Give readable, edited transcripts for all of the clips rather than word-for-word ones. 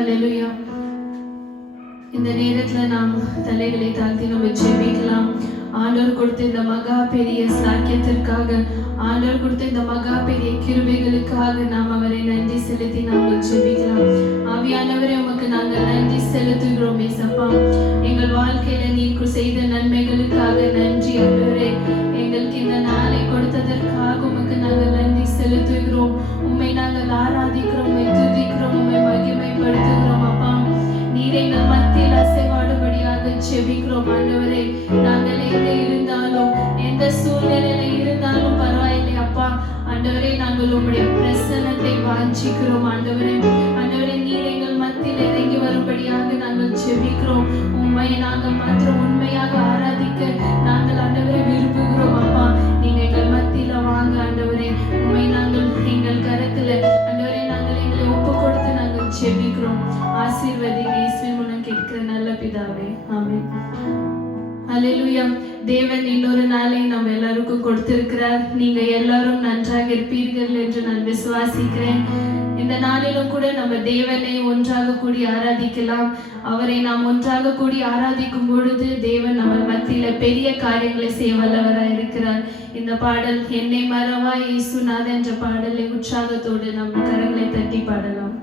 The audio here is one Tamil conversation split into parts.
ஹல்லேலூயா. இந்த நேரத்துல நாம் தலைகளை தாழ்த்தி நம்ம ஜெபிக்கலாம். ஆண்டவர் கொடுத்த இந்த மகா பெரிய சாக்கியத்திற்காக, ஆண்டவர் கொடுத்த இந்த மகா பெரிய கிருபைகளுக்காக நாம் அவரை நன்றி செலுத்தி நாங்கள் ஜெபிக்கலாம். ஆவியானவரே, உமக்கு நாங்கள் நன்றி செலுத்துகிறோம் ஏசப்பா. எங்கள் வாழ்க்கையில நீர் செய்த நன்மைகளுக்காக நன்றி ஆண்டவரே. எங்களுக்கு இந்த நாளை கொடுத்ததற்காக உமக்கு நாங்கள் நன்றி செலுத்துகிறோம். உம்மை நாங்கள் ஆராதிக்கிறோம், உம்மை துதிக்கிறோம், உம்மை மகிமைப்படுத்துகிறோம் அப்பா. நீர் எங்கள் மத்தியில் அசைவாடும்படியாக ஜெபிக்கிறோம் ஆண்டவரே. நாங்கள் எங்கே இருந்தாலும், எந்த சூழ்நிலையில இருந்தாலும் பரவாயில்லை அப்பா. ஆண்டவரே, நாங்கள் உம்முடைய பிரசன்னத்தை வாஞ்சிக்கிறோம் ஆண்டவரே. ஆண்டவரே, நீர் எங்கள் மத்தியில் இறங்கி வரும்படியாக நாங்கள் ஜெபிக்கிறோம். உம்மை நாங்கள் மாத்திரம் உண்மையாக ஆராதிக்க நாங்கள் ஆண்டவரை விரும்புகிறோம் அப்பா. நீங்க எங்கள் மத்தியில வாங்க ஆண்டவரே. உம்மை நாங்கள் எங்கள் கரத்துல ஆண்டவரே நாங்கள் எங்களை ஒப்பு கொடுத்து நாங்கள் ஜெபிக்கிறோம். ஆசீர்வதிங்க இயேசுவின் மூலம் கேட்கிற நல்ல பிதாவே, ஆமென். ஹல்லேலூயா. தேவன் இன்னொரு நாளை நம்ம எல்லாருக்கும் கொடுத்திருக்கிறார். நீங்க எல்லாரும் நன்றாக இருப்பீர்கள் என்று நான் விசுவாசிக்கிறேன். இந்த நாளிலும் கூட நம்ம தேவனை ஒன்றாக கூடி ஆராதிக்கலாம். அவரை நாம் ஒன்றாக கூடி ஆராதிக்கும் பொழுது தேவன் நம்ம மத்தியில பெரிய காரியங்களை செய்ய வல்லவராய் இருக்கிறார். இந்த பாடல் என்னை மறவா இயேசுநாத என்ற பாடலை உற்சாகத்தோடு நம் கரங்களை தட்டி பாடலாம்.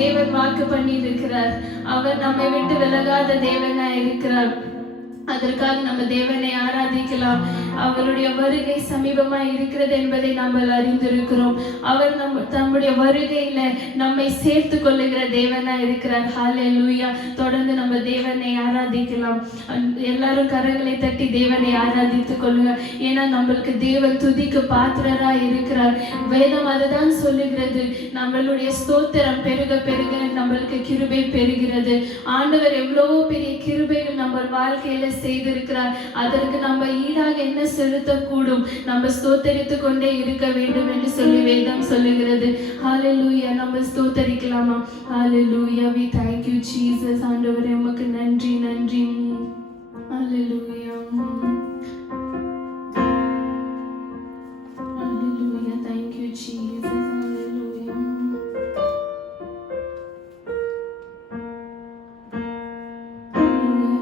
தேவன் வாக்கு பண்ணி இருக்கிறார். அவர் நம்மை விட்டு விலகாத தேவனாய் இருக்கிறார். அதற்காக நம்ம தேவனை ஆராதிக்கலாம். அவருடைய வருகை சமீபமாய் இருக்கிறது என்பதை நாம் அறிந்திருக்கிறோம். அவர் தம்முடைய வருகையில நம்மை சேர்த்து கொள்ளுகிற தேவனா இருக்கிறார். ஹல்லேலூயா. தொடர்ந்து நம்ம தேவனை ஆராதிக்கலாம். எல்லாரும் கரங்களை தட்டி தேவனை ஆராதித்துக் கொள்ளுங்க. ஏன்னா நம்மளுக்கு தேவன் துதிக்கு பாத்திரரா இருக்கிறார். வேதம் அதுதான் சொல்லுகிறது. நம்மளுடைய ஸ்தோத்திரம் பெருக பெருக நம்மளுக்கு கிருபை பெறுகிறது. ஆண்டவர் எவ்வளவோ பெரிய கிருபைகள் நம்ம வாழ்க்கையில செய்திருக்கிறார். அதற்கு நம்ம ஈடாக என்ன செலுத்தக்கூடும்? நம்ம ஸ்தோத்தரித்து கொண்டே இருக்க வேண்டும் என்று சொல்லி வேதம் சொல்லுகிறது. ஹல்லேலூயா. நம்ம ஸ்தோத்தரிக்கலாமா? ஹல்லேலூயா. we thank you Jesus. ஆண்டவரே உமக்கு நன்றி நன்றி. ஹல்லேலூயா. ஹல்லேலூயா. thank you Jesus. Hallelujah.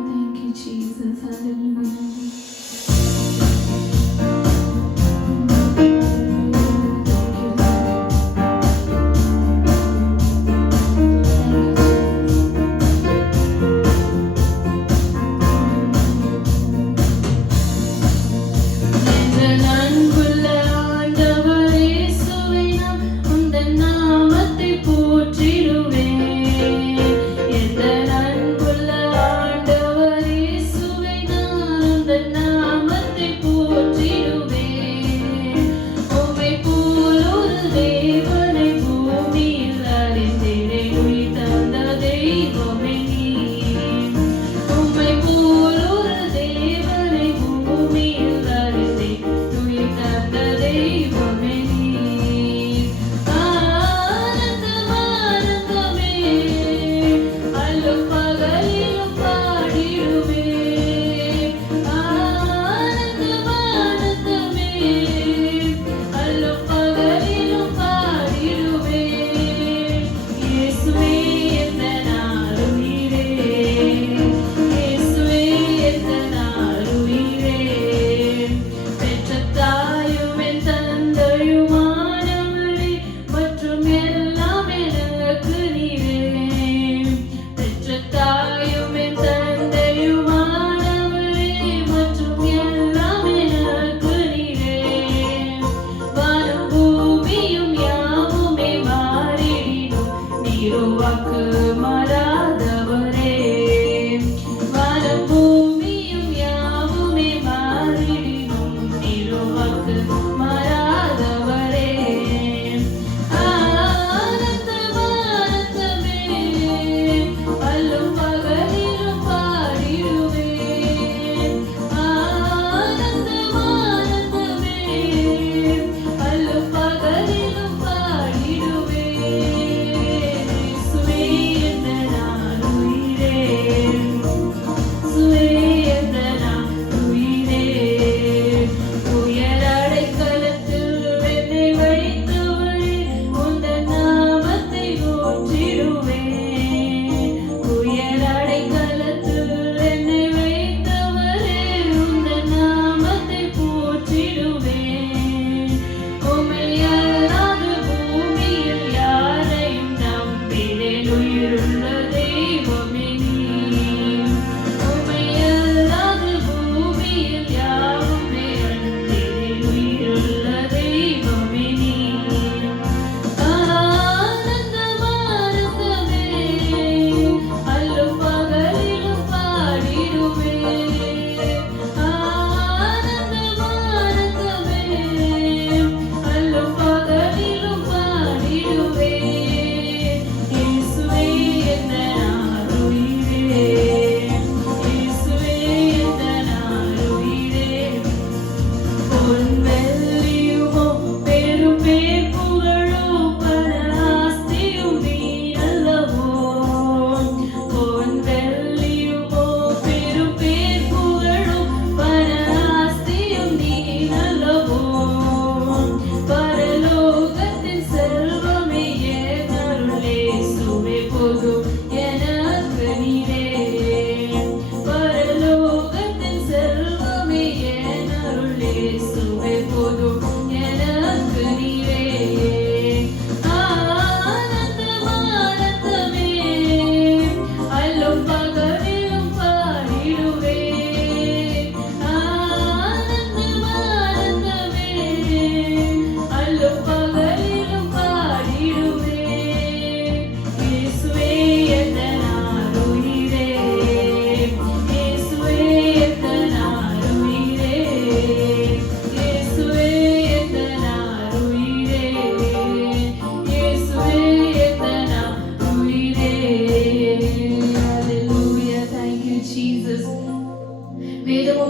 thank you Jesus. Hallelujah.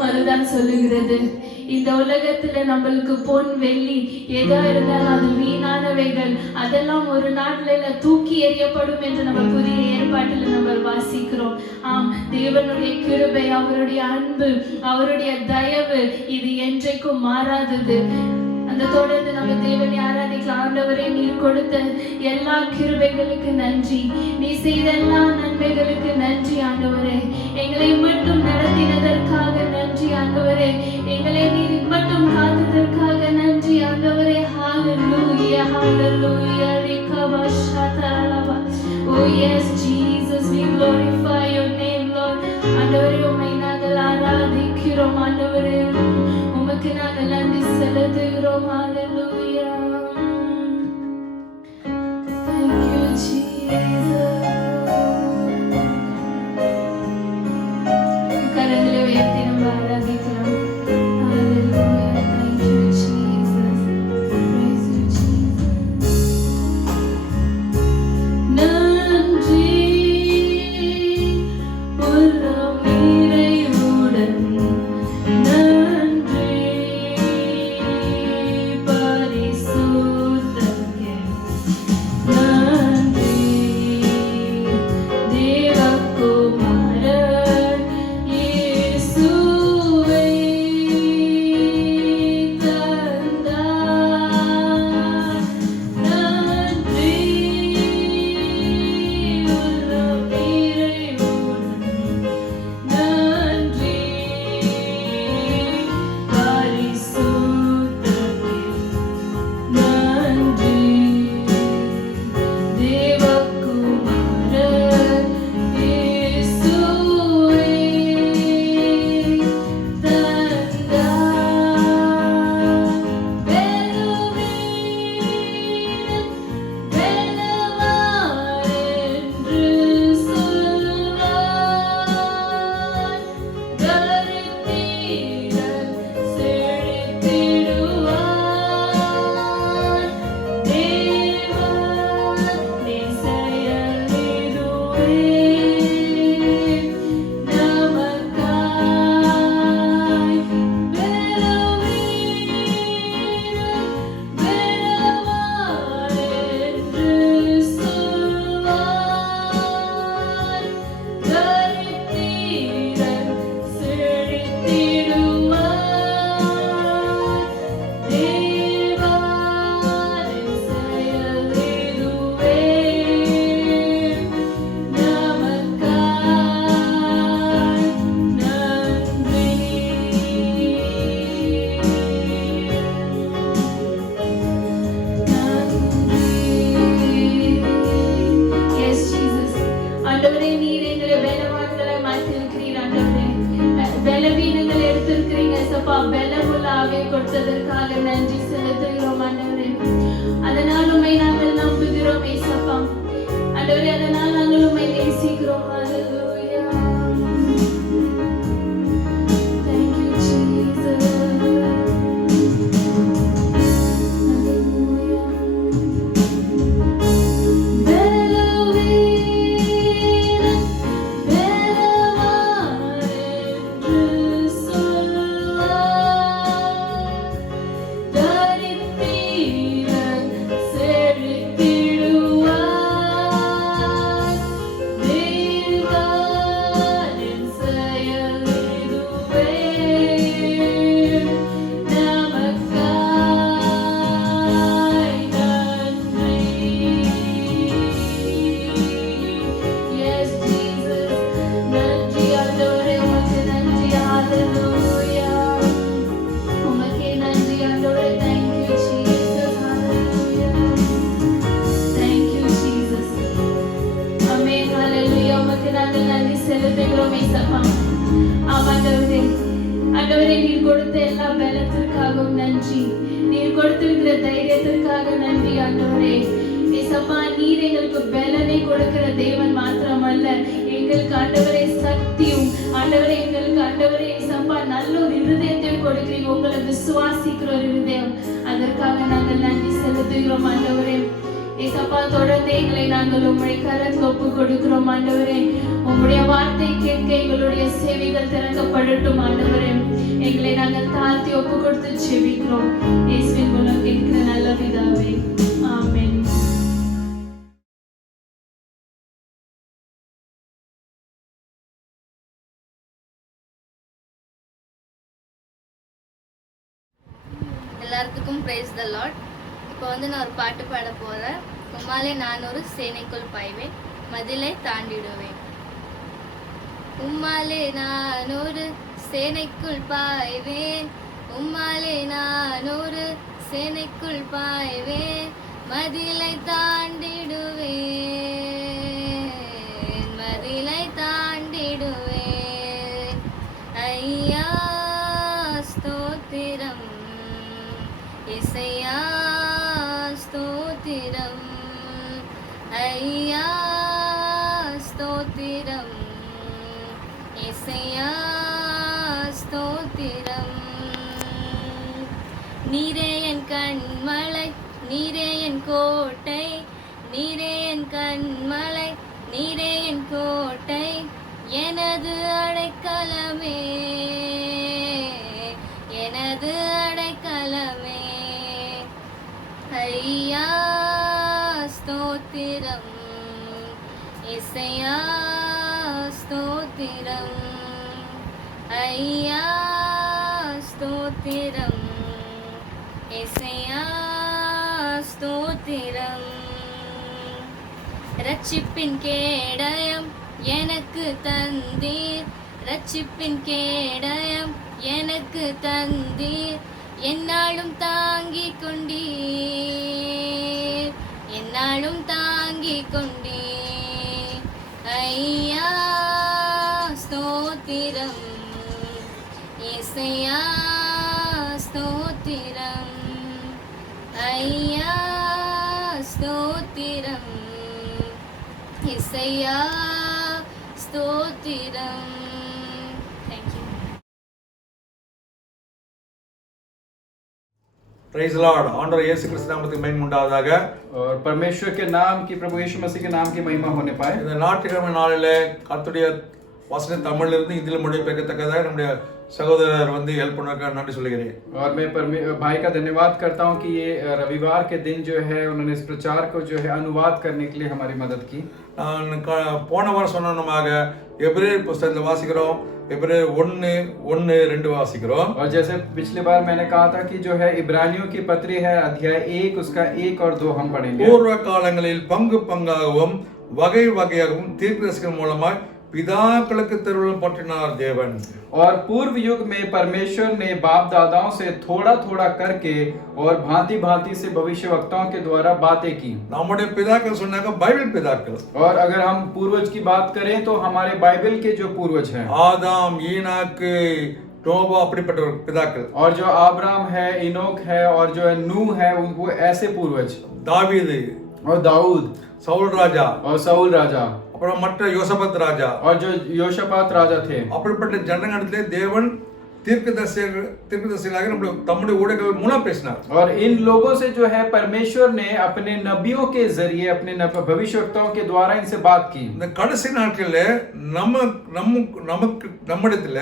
வேதமும் அதுதான் சொல்லுகிறது. இந்த உலகத்துல நம்மளுக்கு பொன் வெள்ளி எதா இருந்தாலும் அது வீணானவைகள், அதெல்லாம் ஒரு நாட்ல தூக்கி எறியப்படும் என்று நம்ம புதிய ஏற்பாட்டுல நம்ம வாசிக்கிறோம். ஆம், தேவனுடைய கிருபை, அவருடைய அன்பு, அவருடைய தயவு இது என்றைக்கும் மாறாதது. அந்த தொடர்ந்து நம்ம தேவனை ஆராதிக்கலாம். ஆண்டவரே, நீர் கொடுத்த எல்லா கிருபைகளுக்கு நன்றி, நீ செய்த எல்லா நன்மைகளுக்கு நன்றி ஆண்டவரே. எங்களை மட்டும் நடத்தினதற்காக நன்றி ஆண்டவரே. எங்களை நீர் மட்டும் காத்ததற்காக நன்றி ஆண்டவரே. ஹalleluya, hallelujah. ரிகவஷதரலபா. Oh yes Jesus, we glorify your name Lord. ஆண்டவரே, உம்மை நாங்கள் ஆராதிக்கிறோம் ஆண்டவரே. உமக்கு நாங்கள் நன்றி செலுத்துகிறோம். ஹalleluya. Thank you Jesus. கரங்களை உயர்த்தி நம்ம ஆராதிக்கலாம். Hallelujah. Thank you Jesus. Praise you Jesus. நன்றி உள்ளம் நிறைவுடன் கொடுத்ததற்காக நன்றி செலுத்துகிறோம் ஆண்டவரே. அதனால் உம்மை நாங்கள் நம்புகிறோம் ஏசப்பா. ஆண்டவரே, அதனால் நாங்கள் உம்மை நேசிக்கிறோம். ஹalleluya. Thank you Jesus. ஆண்டவரே, நீர் கொடுத்த எல்லா பலத்திற்காகவும் நன்றி. நீர் கொடுத்திருக்கிற தைரியத்திற்காக நன்றி ஆண்டவரே. ஏசப்பா, நீர் எங்களுக்கு பலனை கொடுக்கிற தேவன் மாத்திரமல்ல, எங்களுக்கு ஆண்டவரே சக்தியும், ஆண்டவரே எங்களுக்கு ஆண்டவரே ஏசப்பா நல்ல ஒரு இருதயத்தையும் கொடுக்கிறீங்க. உங்களை விசுவாசிக்கிற ஒரு இருதயம், அதற்காக நாங்கள் நன்றி செலுத்துகிறோம் ஆண்டவரே. ஏசப்பா, தொடர்ந்து எங்களை நாங்கள் உம்முடைய கரத்தில் ஒப்பு கொடுக்கிறோம் ஆண்டவரே. உம்முடைய வார்த்தை கேட்க எங்களுடைய செவிகள் திறக்கப்படட்டும் ஆண்டவரே. தாழ்த்தி ஒப்பு கொடுத்து ஜெபிக்கிறோம். இயேசுவின் மூலம் கேட்கிற நல்ல பிதாவே, ஆமென். எல்லாத்துக்கும் பிரைஸ் த லார்ட். இப்போ நான் ஒரு பாட்டு பாட போகிறேன். உம்மாலே நான் ஒரு சேனைக்குள் பாய்வேன், மதிலை தாண்டிடுவேன். உம்மாலே நான் ஒரு சேனைக்குள் பாய்வேன், உம்மாலே நான் ஒரு சேனைக்குள் பாய்வேன், மதிலை தாண்டிடுவேன், மதிலை தாண்டிடுவேன். ஐயா ஸ்தோத்திரம், இசையா ஸ்தோத்திரம், ஐயா ஸ்தோத்திரம், இசையா ஸ்தோத்திரம். நீரே என் கண்மலை, நீரே என் கோட்டை, நீரே என் கண்மலை, நீரே என் கோட்டை, எனது அடைக்கலமே, எனது அடைக்கலமே. ஐயா ஸ்தோத்திரம், இசையா ஸ்தோத்திரம், ஐயா ஸ்தோத்திரம், இசையா ஸ்தோத்திரம். ரட்சிப்பின் கேடயம் எனக்கு தந்தீர், ரட்சிப்பின் கேடயம் எனக்கு தந்தீர், என்னாலும் தாங்கிக் கொண்டீர், என்னாலும் தாங்கிக் கொண்டீர். ஐயா ஸ்தோத்திரம், இசையா ஸ்தோத்திரம், ஐயா ஸ்தோத்திரம், இசையா ஸ்தோத்திரம். தேங்க்யூ. Praise the Lord. ஆண்டவர் இயேசு கிறிஸ்து நாமத்துக்கு மகிமை உண்டாவதாக. और परमेश्वर के नाम की, प्रभु यीशु मसीह के नाम की महिमा होने पाए. இந்த ஞாயிற்றுக்கிழமை நாளிலே கர்த்தருடைய வசனம் தமிழ்ல இருந்து இந்தியில மொழிபெயர்க்கத்தக்கதாக நம்முடைய சகோதரர் ஹெல்ப் பண்ணாக்க நன்றி சொல்கிறேன். और मैं भाई का धन्यवाद करता हूं कि ये रविवार के दिन जो है उन्होंने इस प्रचार को जो है अनुवाद करने के लिए हमारी मदद की. நான் போன வாரம் சொன்னோமாக எபிரேயர் புத்தகத்தில் வாசிக்கிறோம், எபிரேயர் 1:1-2 வாசிக்கிறோம். और जैसे पिछली बार मैंने कहा था कि जो है इब्रानियों की पत्री है अध्याय 1 उसका 1 और 2 हम पढ़ेंगे. பூர்வ காலங்களில் பங்கு பங்காகவும் வகை வகையாகவும் தீர்க்கதரிசிகள் மூலமாய் पिताक्களுக்கு திருவுளம் பற்றினார் தேவன். और पूर्व युग में परमेश्वर ने बाप दादाओं से थोड़ा थोड़ा करके और भांति भांति से भविष्यवक्ताओं के द्वारा बातें की. நம்முடைய பிதாக்கள் சொன்னாங்க பைபிள் பிதாக்கள். और अगर हम पूर्वज की बात करें तो हमारे बाइबल के जो पूर्वज हैं, ஆதாம், ஈனாக்கு, नोवा அப்படிப்பட்ட பிதாக்கள். और जो आब्राम है, इनोक है और जो है नूह है, वो ऐसे पूर्वज. தாவீது और दाऊद, சவுல் ராஜா, और साउल राजा, அப்புறம் மற்ற யோசபாத் ராஜா, और जो योशापात राजा थे. அப்படிப்பட்ட ஜனங்களிடத்திலே தேவன் தீர்க்கதரிசிகளாக நம்முடைய ஊழியர்கள் மூலம் பேசினார். और इन लोगों से जो है परमेश्वर ने अपने नबियों के जरिए, अपने भविष्यवक्ताओं के द्वारा इनसे बात की. இந்த கடைசி நாட்களிலே நம்மிடத்துல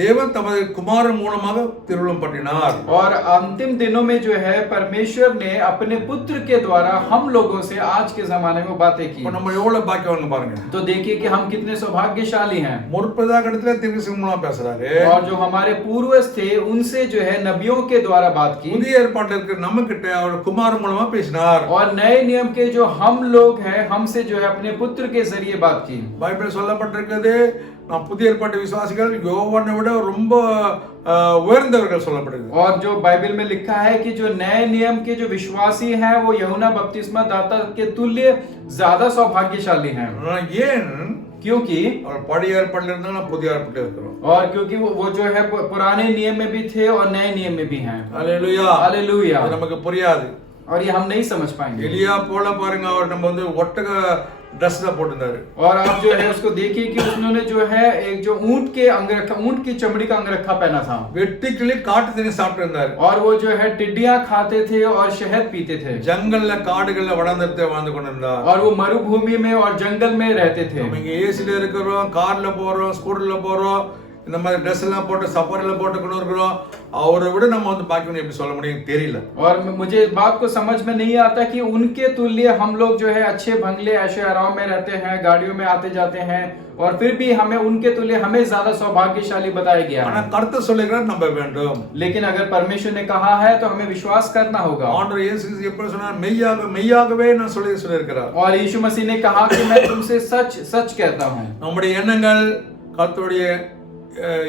தேவன் தமது குமாரன் மூலமாக திருவுளம் பற்றினார். और अंतिम दिनों में जो है परमेश्वर ने अपने पुत्र के द्वारा हम लोगों से आज के जमाने में बातें की. நம்ம எவ்வளவு பாக்கியவான்ங்க பாருங்க. तो देखिए कि हम कितने सौभाग्यशाली हैं. முற்பிதாக்களிடத்திலே தீர்க்கதரிசிகள் மூலமா பேசுறாரு. और जो हमारे पूर्वज थे उनसे जो है नबियों के द्वारा बात की. புதிய ஏற்பாட்டில் இருக்கிற நம்மகிட்ட அவர் குமாரன் மூலமா பேசினார். और नए नियम के जो हम लोग हैं हमसे जो है अपने पुत्र के जरिए बात की. பைபிள் சொல்லப்பட்டிருக்கிறது நாம் புதிய ஏற்பாட்டு விசுவாசிகள் யோவானை விட ரொம்ப உயர்ந்தவர்கள் சொல்லப்படுகிறது. और जो बाइबल में लिखा है कि जो नए नियम के जो विश्वासी हैं वो यूहन्ना बपतिस्मा दाता के तुल्य ज्यादा सौभाग्यशाली हैं. ஏன்? क्योंकि அவர் பழைய ஏற்பாட்டில் இருந்தாலும் புதிய ஏற்பாட்டில் இருக்கிறோம். और क्योंकि वो जो है पुराने नियम में भी थे और नए नियम में भी हैं. ஹல்லேலூயா. हालेलुया. அது நமக்கு புரியாது. और ये हम नहीं समझ पाएंगे. எலியா போல பாருங்க, அவர் நம்ம ஒட்டக ड्रेस தான் போட்டுட்டாரு. और आप जो है उसको देखिए कि उन्होंने जो है एक जो ऊंट की चमड़ी का अंगरखा पहना था. வெட்டி கிளி காட்டு தண்ணி சாப்பிட்டு இருந்தாரு. और वो जो है टिड्डियां खाते थे और शहद पीते थे. ஜங்கல்ல காடுகள்ல வளர்ந்துட்டு வாழ்ந்து கொண்டிருந்தார். और वो मरुभूमि में और जंगल में रहते थे. நம்ம இங்க ஏசில இருக்கிறோம், கார்ல போறோம், ஸ்கூட்டர்ல போறோம், இந்த மாதிரி ட்ரெஸ் எல்லாம் போட்டு சஃபாரில போட்டு கொண்டு இருக்கிறோம், அவரை விட நம்ம வந்து பாக்கியம் எப்படி சொல்ல முடியும் தெரியல. और मुझे इस बात को समझ में नहीं आता कि उनके तुल्य हम लोग जो है अच्छे बंगले ऐशो आराम में रहते हैं, गाड़ियों में आते जाते हैं, और फिर भी हमें उनके तुल्य हमें ज्यादा सौभाग्यशाली बताया गया ஆனா है। கர்த்தர் சொல்லுகிறார் நம்ப வேண்டும். लेकिन अगर परमेश्वर ने कहा है तो हमें विश्वास करना होगा। ஆண்டவர் இயேசு கிறிஸ்து எப்படி சொன்னார், மெய்யாகவே நான் சொல்லியிருக்கிறார். और यीशु मसीह ने कहा कि मैं तुमसे सच सच कहता हूँ। நம்முடைய எண்ணங்கள் கர்த்தருடைய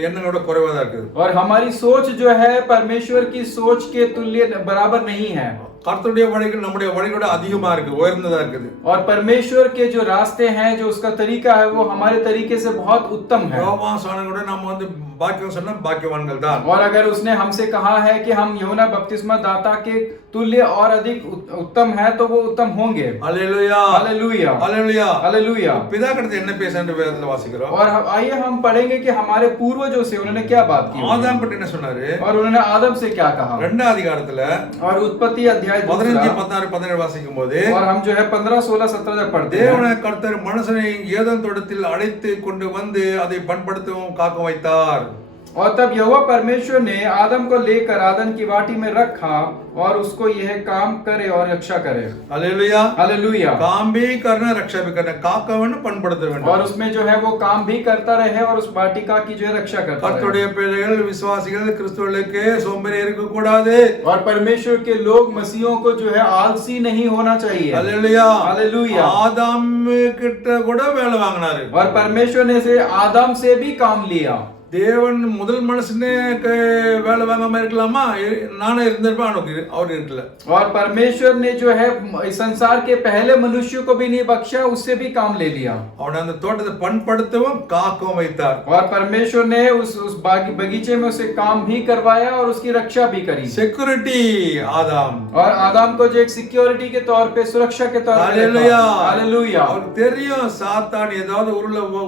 எண்ணங்களோட குறைவா தான் இருக்குது. और हमारी सोच जो है परमेश्वर की सोच के तुल्य बराबर नहीं है। கர்த்தருடைய வழிகள் நம்முடைய வழிகளோட அதிகமா இருக்கு, உயர்ந்ததா இருக்குது. और परमेश्वर के जो रास्ते हैं, जो उसका तरीका है, वो हमारे तरीके से बहुत उत्तम है। யோவான் சொன்னதோட நம்ம வந்து பாக்கியம் சொன்னா பாக்கியவான்கள் தான். और अगर उसने हमसे कहा है कि हम यूहन्ना बपतिस्मा दाता के तुल्य और अधिक उत्तम है, तो वो उत्तम होंगे। அல்லேலூயா हालेलुया அல்லேலூயா हालेलुया। பிதா கிட்ட என்ன பேசன்ற வேதத்துல வாசிக்கிறோம். और आइए हम पढ़ेंगे कि हमारे पूर्वजों से उन्होंने क्या बात की ஆதாம் கிட்ட என்ன சொன்னாரு, और उन्होंने आदम से क्या कहा। இரண்டாம் அதிகாரத்துல और उत्पत्ति अध्याय 15 दूसरा, 16 17 வாசிக்கும் போது और हम जो है 15 16 17 तक पढ़ते हैं। தேவனாய கர்த்தர் மனுஷனை ஏதேன் தோட்டத்தில் அழைத்து கொண்டு வந்து அதை பண்படுத்தவும் காக்க வைத்தார். और तब यहोवा परमेश्वर ने आदम को लेकर आदन की वाटी में रखा और उसको यह काम करे और रक्षा करे। Hallelujah hallelujah. काम भी करना, रक्षा भी करना, காக்கவன் பண்படுத்த வேண்டும். और उसमें जो है वो काम भी करता रहे और उस वाटिका की जो है रक्षा करता रहे। கர்த்தருடைய பிள்ளைகள் விசுவாசிகள் கிறிஸ்துவுக்கு சோம்பேறி இருக்க கூடாது। और परमेश्वर के लोग मसीहों को जो है आलसी नहीं होना चाहिए। Hallelujah hallelujah. ஆதாம் கிட்ட கூட வேலை வாங்கினாரு। और परमेश्वर ने से आदम से भी काम लिया। தேவன் முதல் மனுஷனே வேலை வாங்காம இருக்கலாமா? நானே இருந்திருப்பேன், அவர் இருக்கல। और परमेश्वर ने जो है संसार के पहले मनुष्य को भी नहीं बख्शा, उससे भी काम ले लिया। அவனை அந்த தோட்டத்தை பண்படுத்தவும் காக்கவும் வைத்தார்। और परमेश्वर ने उस बगीचे में उसे काम भी करवाया और उसकी रक्षा भी करी। सिक्योरिटी आदम, और आदम को जो एक सिक्योरिटी के तौर पे, सुरक्षा के तौर पे, हालेलुया हालेलुया। அவருக்கு தெரியும் சாத்தான் ஏதாவது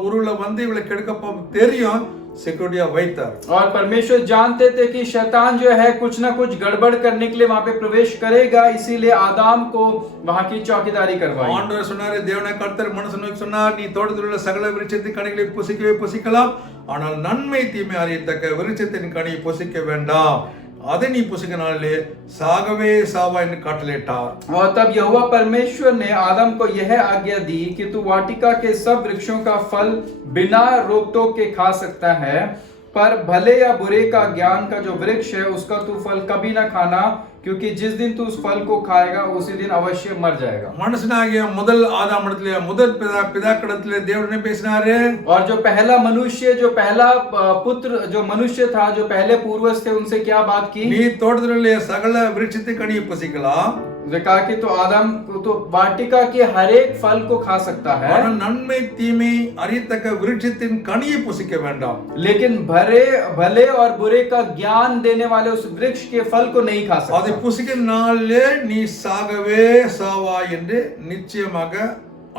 உருள வந்து இவளை கெடுக்க தெரியும், सिक्योरिटी வைத்தார்। और परमेश्वर जानते थे कि शैतान जो है कुछ ना कुछ गड़बड़ करने के लिए वहां पे प्रवेश करेगा, इसीलिए आदम को वहां की चौकीदारी करवाई। ஆண்டவர் சொன்னாரு, தேவனாய கர்த்தர் மனுஷனுக்கு சொன்னார், நீ தோட்டத்தில் உள்ள சகல விருட்சத்தின் கனிகளை புசிக்கலாம், ஆனால் நன்மை தீமை அறியத்தக்க விருட்சத்தின் கனியை புசிக்க வேண்டாம், அதை நீ புசிக்கனாலே சாகவே சாவா என்று கட்டளையிட்டார்। और तब यहोवा परमेश्वर ने आदम को यह आज्ञा दी कि तू वाटिका के सब वृक्षों का फल बिना रोक टोक के खा सकता है, पर भले या बुरे का ज्ञान का जो वृक्ष है उसका तू फल कभी ना खाना, क्योंकि जिस दिन तू उस फल को खाएगा उसी दिन अवश्य मर जाएगा। மனுஷனாகிய முதல் ஆதாம் இடத்திலே முதல் பிதாக்கிடத்திலே தேவனே பேசினாரு। और जो पहला मनुष्य, जो पहला पुत्र, जो मनुष्य था, जो पहले पूर्वज थे, उनसे क्या बात की? நீ தோட்டத்தில் உள்ள சகல விருட்சத்தின் கனியை புசிக்கலாம், कहा कि तो आदम तो वाटिका के हर एक फल को खा सकता है, ஆனால் நன்மை தீமை அறியத்தக்க விருட்சத்தின் கனியை புசிக்க வேண்டாம்। लेकिन भले और बुरे का ज्ञान देने वाले उस वृक्ष के फल को नहीं खा सकता। அதை புசிக்கனாலே நீ சாகவே சாவா என்று நிச்சயமாக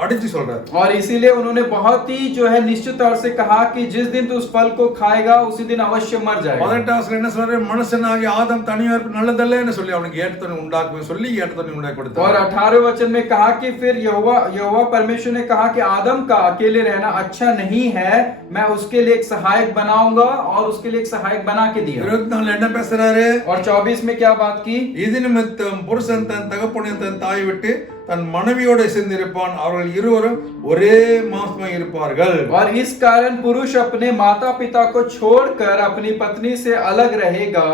अड़िच சொல்றார்। और इसीलिए उन्होंने बहुत ही जो है निश्चित तौर से कहा कि जिस दिन तू उस फल को खाएगा उसी दिन अवश्य मर जाएगा। பதினெட்டாவது என்ன சொல்றாரு, மனுஷனாகிய ஆதாம் தனியா இருப்பது நல்லதல்லன்னு சொல்லி அவனுக்கு ஏற்றத்துணை உண்டாக்குவே சொல்லி ஏற்றத்துணை உண்டாக்கி கொடுத்தார்। और 18वें वचन में कहा कि फिर यहोवा परमेश्वर ने कहा कि आदम का अकेले रहना अच्छा नहीं है, मैं उसके लिए एक सहायक बनाऊंगा, और उसके लिए एक सहायक बना के दिया। 24 என்ன பேசுறாரு? और 24 में क्या बात की? இது நிமித்தம் புருஷன் தன் தகப்பனையும் தன் தாயை விட்டு தன் மனைவியோடு சேர்ந்திருப்பான், அவர்கள் இருவரும் ஒரே மாம்சமாய் இருப்பார்கள்। और इस कारण पुरुष अपने माता पिता को छोड़कर अपनी पत्नी से अलग रहेगा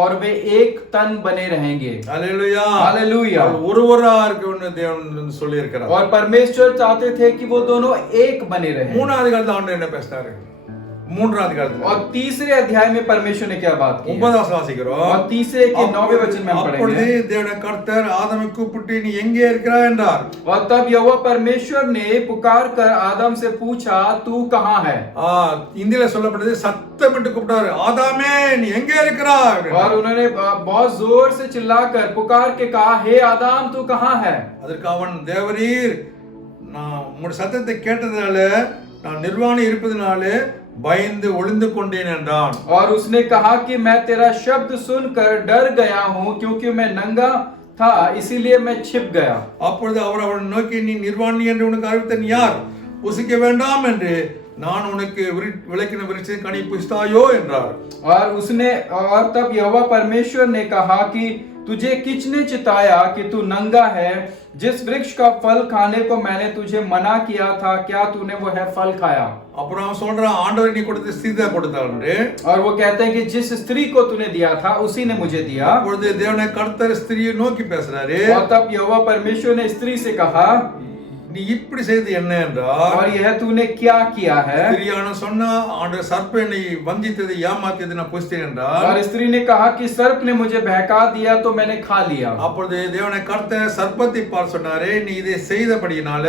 और वे एक तन बने रहेंगे। Hallelujah hallelujah. ஒருவரா இருக்கணும்னு தேவன் சொல்லி இருக்கிறார்। और परमेश्वर चाहते थे कि वो दोनों एक बने रहे। மூணாவது அதிகாரத்துல ஆண்டவர் என்ன பேசினாரு? மூன்றாவது அதிகாரத்துல और तीसरे अध्याय में परमेश्वर ने क्या बात की? 9வது வாசிக்கிறோம்। और तीसरे के 9वें वचन में हम அப்பொழுது पढ़ेंगे। தேவனாய கர்த்தர் ஆதாமை கூப்பிட்டு நீ எங்கே இருக்கிறாய் என்றார்। और तब यहोवा परमेश्वर ने पुकार कर आदम से पूछा, तू कहाँ है? இந்தியில சொல்லப்படுது சத்தமிட்டு கூப்பிட்டாரு, ஆதாமே நீ எங்கே இருக்கிறாய்? और उन्होंने बहुत जोर से चिल्लाकर पुकार के कहा, हे आदम तू कहाँ है? அதற்கு அவன், தேவரீர் நான் உங்களுடைய சத்தத்தை கேட்டதால நான் நிர்வாணி இருப்பதனாலே பயந்து ஒளிந்து கொண்டேன் என்றான்। और उसने कहा कि मैं तेरा शब्द सुनकर डर गया हूँ, क्योंकि मैं नंगा था, इसीलिए मैं छिप गया। அப்பொழுது அவர் அவனை நோக்கி, நீ நிர்வாணி என்று உனக்கு அறிவித்தன் யார்? புசிக்க வேண்டாம் என்று நான் உனக்கு விளக்கின விருட்சத்தின் கனி புசித்தாயோ என்றார். और तब यहोवा परमेश्वर ने कहा कि तुझे किसने चिताया कि तू नंगा है, जिस वृक्ष का फल खाने को मैंने तुझे मना किया था, क्या तूने वो है फल खाया? அப்புறம் அவன் சொல்றான், ஆண்டவர் நீ கொடுத்த ஸ்திரீ தான் கொடுத்தாரு. और वो कहते हैं कि जिस स्त्री को तूने दिया था उसी ने मुझे दिया. அப்பொழுது தேவனை கர்த்தர் ஸ்திரியை நோக்கி பேசுறாரு. और तब यहोवा परमेश्वर ने स्त्री से कहा, நீ இப்படி செய்து என்ன என்றால், और यह तूने क्या किया है? ஸ்திரியான சொன்னா, ஆண்டவர் சர்ப்பம் என்னை வஞ்சித்தது ஏமாத்தியது நான் புசித்தேன் என்றால். और स्त्री ने कहा कि सर्प ने मुझे बहका दिया तो मैंने खा लिया. அப்பொழுது தேவனை கர்த்தர் சர்ப்பத்தை பார்த்து சொன்னாரே, நீ இதை செய்தபடியினால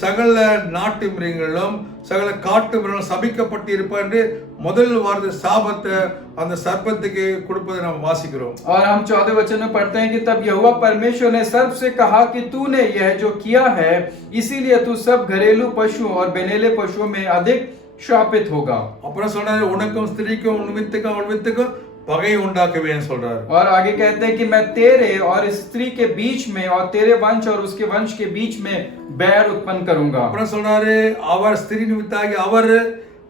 சகல நாட்டு மிருகங்களும் சகல காட்டு மிருகங்களும் சபிக்கப்பட்டு இருப்பார் என்று முதல் வார்த்தை சாபத்தை அந்த சர்ப்பத்துக்கு கொடுப்பதை நாம் வாசிக்கிறோம். और हम 14 वचन में पढ़ते हैं कि तब यहोवा परमेश्वर ने सर्प से कहा कि तूने यह जो किया है, इसीलिए तू सब घरेलू पशुओं और बेनेले पशुओं में अधिक श्रापित होगा. அப்புறம் சொல்றாரு, உனக்கும் ஸ்திரீக்கும் உன் வித்துக்கும் அவள் வித்துக்கும் பகை உண்டாக்குவேன்னு சொல்றாரு. और आगे कहते हैं कि मैं तेरे और इस स्त्री के बीच में और तेरे वंश और उसके वंश के बीच में बैर उत्पन्न करूंगा. அப்புறம் சொல்றாரு, அவர் ஸ்திரீ நிமித்தாகி அவர்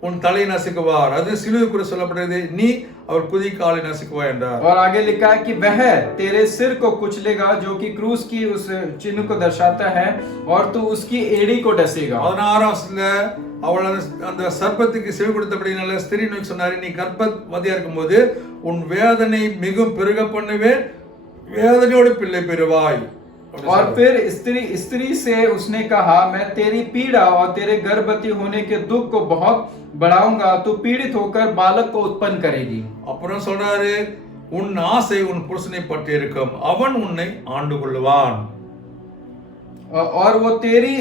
உன் தலை நசுக்குவார், அது சிலுவை குறி சொல்லப்படுகிறது, நீ அவர் குதிகாலை நசுக்குவார் என்றார். और आगे लिखा है कि वह तेरे सिर को कुचलेगा, जो कि क्रूस की उस चिन्ह को दर्शाता है, और तू उसकी एड़ी को डसेगा. 16 அவள் அந்த சர்ப்பத்துக்கு செவி கொடுத்தபடினால ஸ்திரீ நோக்கி சொன்னாரு, நீ கர்ப்பவதியா இருக்கும்போது உன் வேதனை மிகவும் பெருக பண்ணுவேன், வேதனையோடு பிள்ளை பெறுவாய். और फिर स्त्री से उसने कहा, मैं तेरी पीड़ा और तेरे गर्भवती होने के दुख को बहुत बढ़ाऊंगा, तू पीड़ित होकर बालक को उत्पन्न करेगी. அப்புறம் சொல்றாரு, உன் ஆசை உன் புருஷனை பற்றி இருக்கும், அவன் உன்னை ஆண்டு கொள்ளுவான். और वो तेरी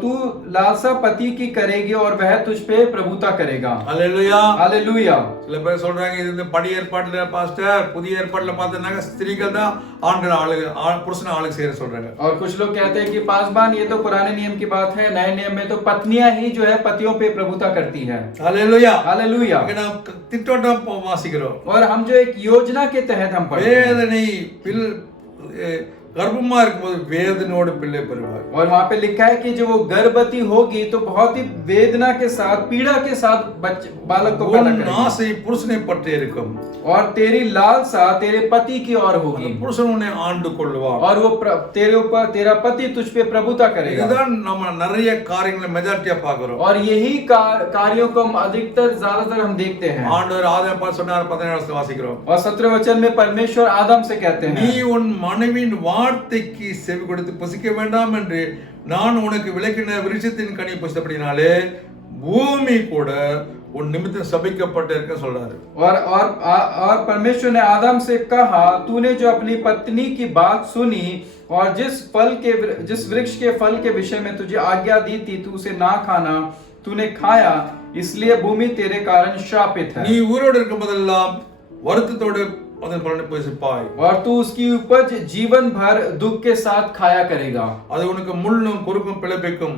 तू लालसा पति की करेगी और वह तुझ पे प्रभुता करेगा. அல்லேலூயா. हालेलुया. சில பேர் சொல்றாங்க, இது இந்த பழைய ஏற்பாட்டுல பாஸ்டர், புதிய ஏற்பாட்டுல பார்த்தோம்னா ஸ்திரீகள் தான் ஆண்கள் புருஷனை ஆளுக்கு செய்யற சொல்றாங்க. और कुछ लोग कहते हैं कि पासबान ये तो पुराने नियम की बात है, नए नियम में तो पत्नियां ही जो है पतियों पे प्रभुता करती है. அல்லேலூயா. हालेलुया. இங்க நாம் திட்டோட்டம் வாசிக்கிறோம். और हम जो एक योजना के तहत हम पढ़ते हैं, வேதனை गर्भमा இருக்கும்போது வேதனையோடு பிள்ளை பெறுவார். और वहां पे लिखा है कि जब वो गर्भवती होगी तो बहुत ही वेदना के साथ, पीड़ा के साथ बालक को पैदा करेगी. ஆசை புருஷனை பற்றி இருக்கும், और तेरी लालसा तेरे पति की ओर होगी, புருஷன் உன்னை ஆண்டு கொள்வார், और वो तेरे ऊपर, तेरा पति तुझ पे प्रभुता करेगा. இதுதான் நம்ம நிறைய காரியங்களை மெஜாரிட்டியா பார்க்கிறோம். और यही कार्यों को हम अधिकतर ज्यादातर हम देखते हैं. ஆண்டவர் ஆதாம் பார்த்து சொன்னார், 17 வாசிக்கிறோம். और 17 वचन में परमेश्वर आदम से कहते हैं, நீ உன் மனைவியின் வார்த்தைக்கு செவி கொடுத்து புசிக்க வேண்டாம் என்று நான் உனக்கு விளக்கின விருட்சத்தின் கனி புசித்தபடினாலே பூமி கூட உன் நிமித்தம் சபிக்கப்பட்டிருக்க சொல்றாரு. और परमेश्वर ने आदम से कहा, तूने जो अपनी पत्नी की बात सुनी और जिस वृक्ष के फल के विषय में तुझे आज्ञा दी थी, तू उसे ना खाना, तूने खाया, इसलिए भूमि तेरे कारण श्रापित है. நீ ஊரோடு இருக்கும் போதெல்லாம் வருத்தத்தோடு அதன் பலனை புசிப்பாய். और तू उसकी उपज जीवन भर दुख के साथ खाया करेगा. அது உனக்கு முள்ளும் குறுக்கும் பிளப்பிக்கும்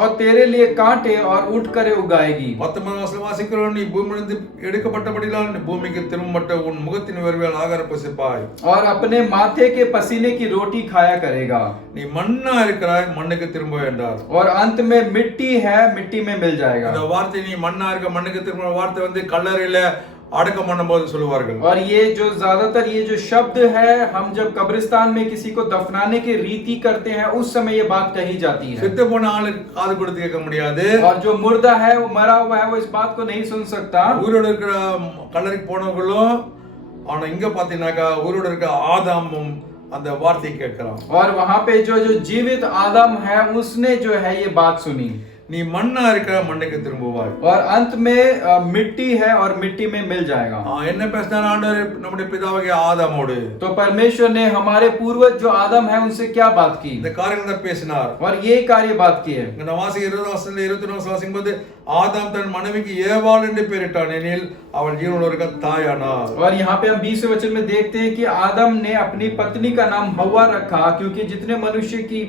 और तेरे लिए कांटे और उठ करे उगाएगी. 19 வாசிக்கிறோம், நீ பூமியிலிருந்து எடுக்கப்பட்டபடியால் நீ பூமிக்கு திரும்பட்ட உன் முகத்தின் வருவியால் ஆகாரம் புசிப்பாய். और अपने माथे के पसीने की रोटी खाया करेगा. நீ மண்ணா இருக்கிறாய், மண்ணுக்கு திரும்ப என்றார். और अंत में मिट्टी है, मिट्टी में मिल जाएगा. இந்த வார்த்தை நீ மண்ணா இருக்க மண்ணுக்கு திரும்ப வார்த்தை வந்து கல்லறையில अड़कम பண்ணும்போது சொல்லுவார்கள். और ये जो ज्यादातर ये जो शब्द है, हम जब कब्रिस्तान में किसी को दफनाने की रीति करते हैं, उस समय ये बात कही जाती है. செத்து போன ஆளுக்கு காது கொடுத்து கேட்க முடியாது. और जो मुर्दा है, वो मरा हुआ है, वो इस बात को नहीं सुन सकता. ஊரோட இருக்கிற கல்லறைக்கு போனவங்களும், ஆனா இங்க பாத்தீங்கன்னாக்கா ஊரோட இருக்க ஆதாமும் அந்த வார்த்தையை கேட்கிறான். और वहां पे जो जीवित आदम है, उसने जो है ये बात सुनी. நீ மண்ணா இருக்க மண்ணுக்கு திரும்புவாய். और अंत में मिट्टी है और मिट्टी में मिल जाएगा. என்ன பேசினார் ஆண்டவர் நம்முடைய பிதாவாகிய ஆதாமோடு? तो परमेश्वर ने हमारे पूर्वज जो आदम है उनसे क्या बात की? இந்த காரியங்களை பேசினார். और ये कार्य बात की है. இந்த வாசி 20 வாசிக்கும்போது ஆதாம் தன் மனைவிக்கு ஏவாள் என்று பெயரிட்டான், எனில் அவள் ஜீவனுள்ள தாயானார். और यहाँ पे हम 20वें वचन में देखते हैं कि आदम ने अपनी पत्नी का नाम हव्वा रखा, क्योंकि जितने मनुष्य की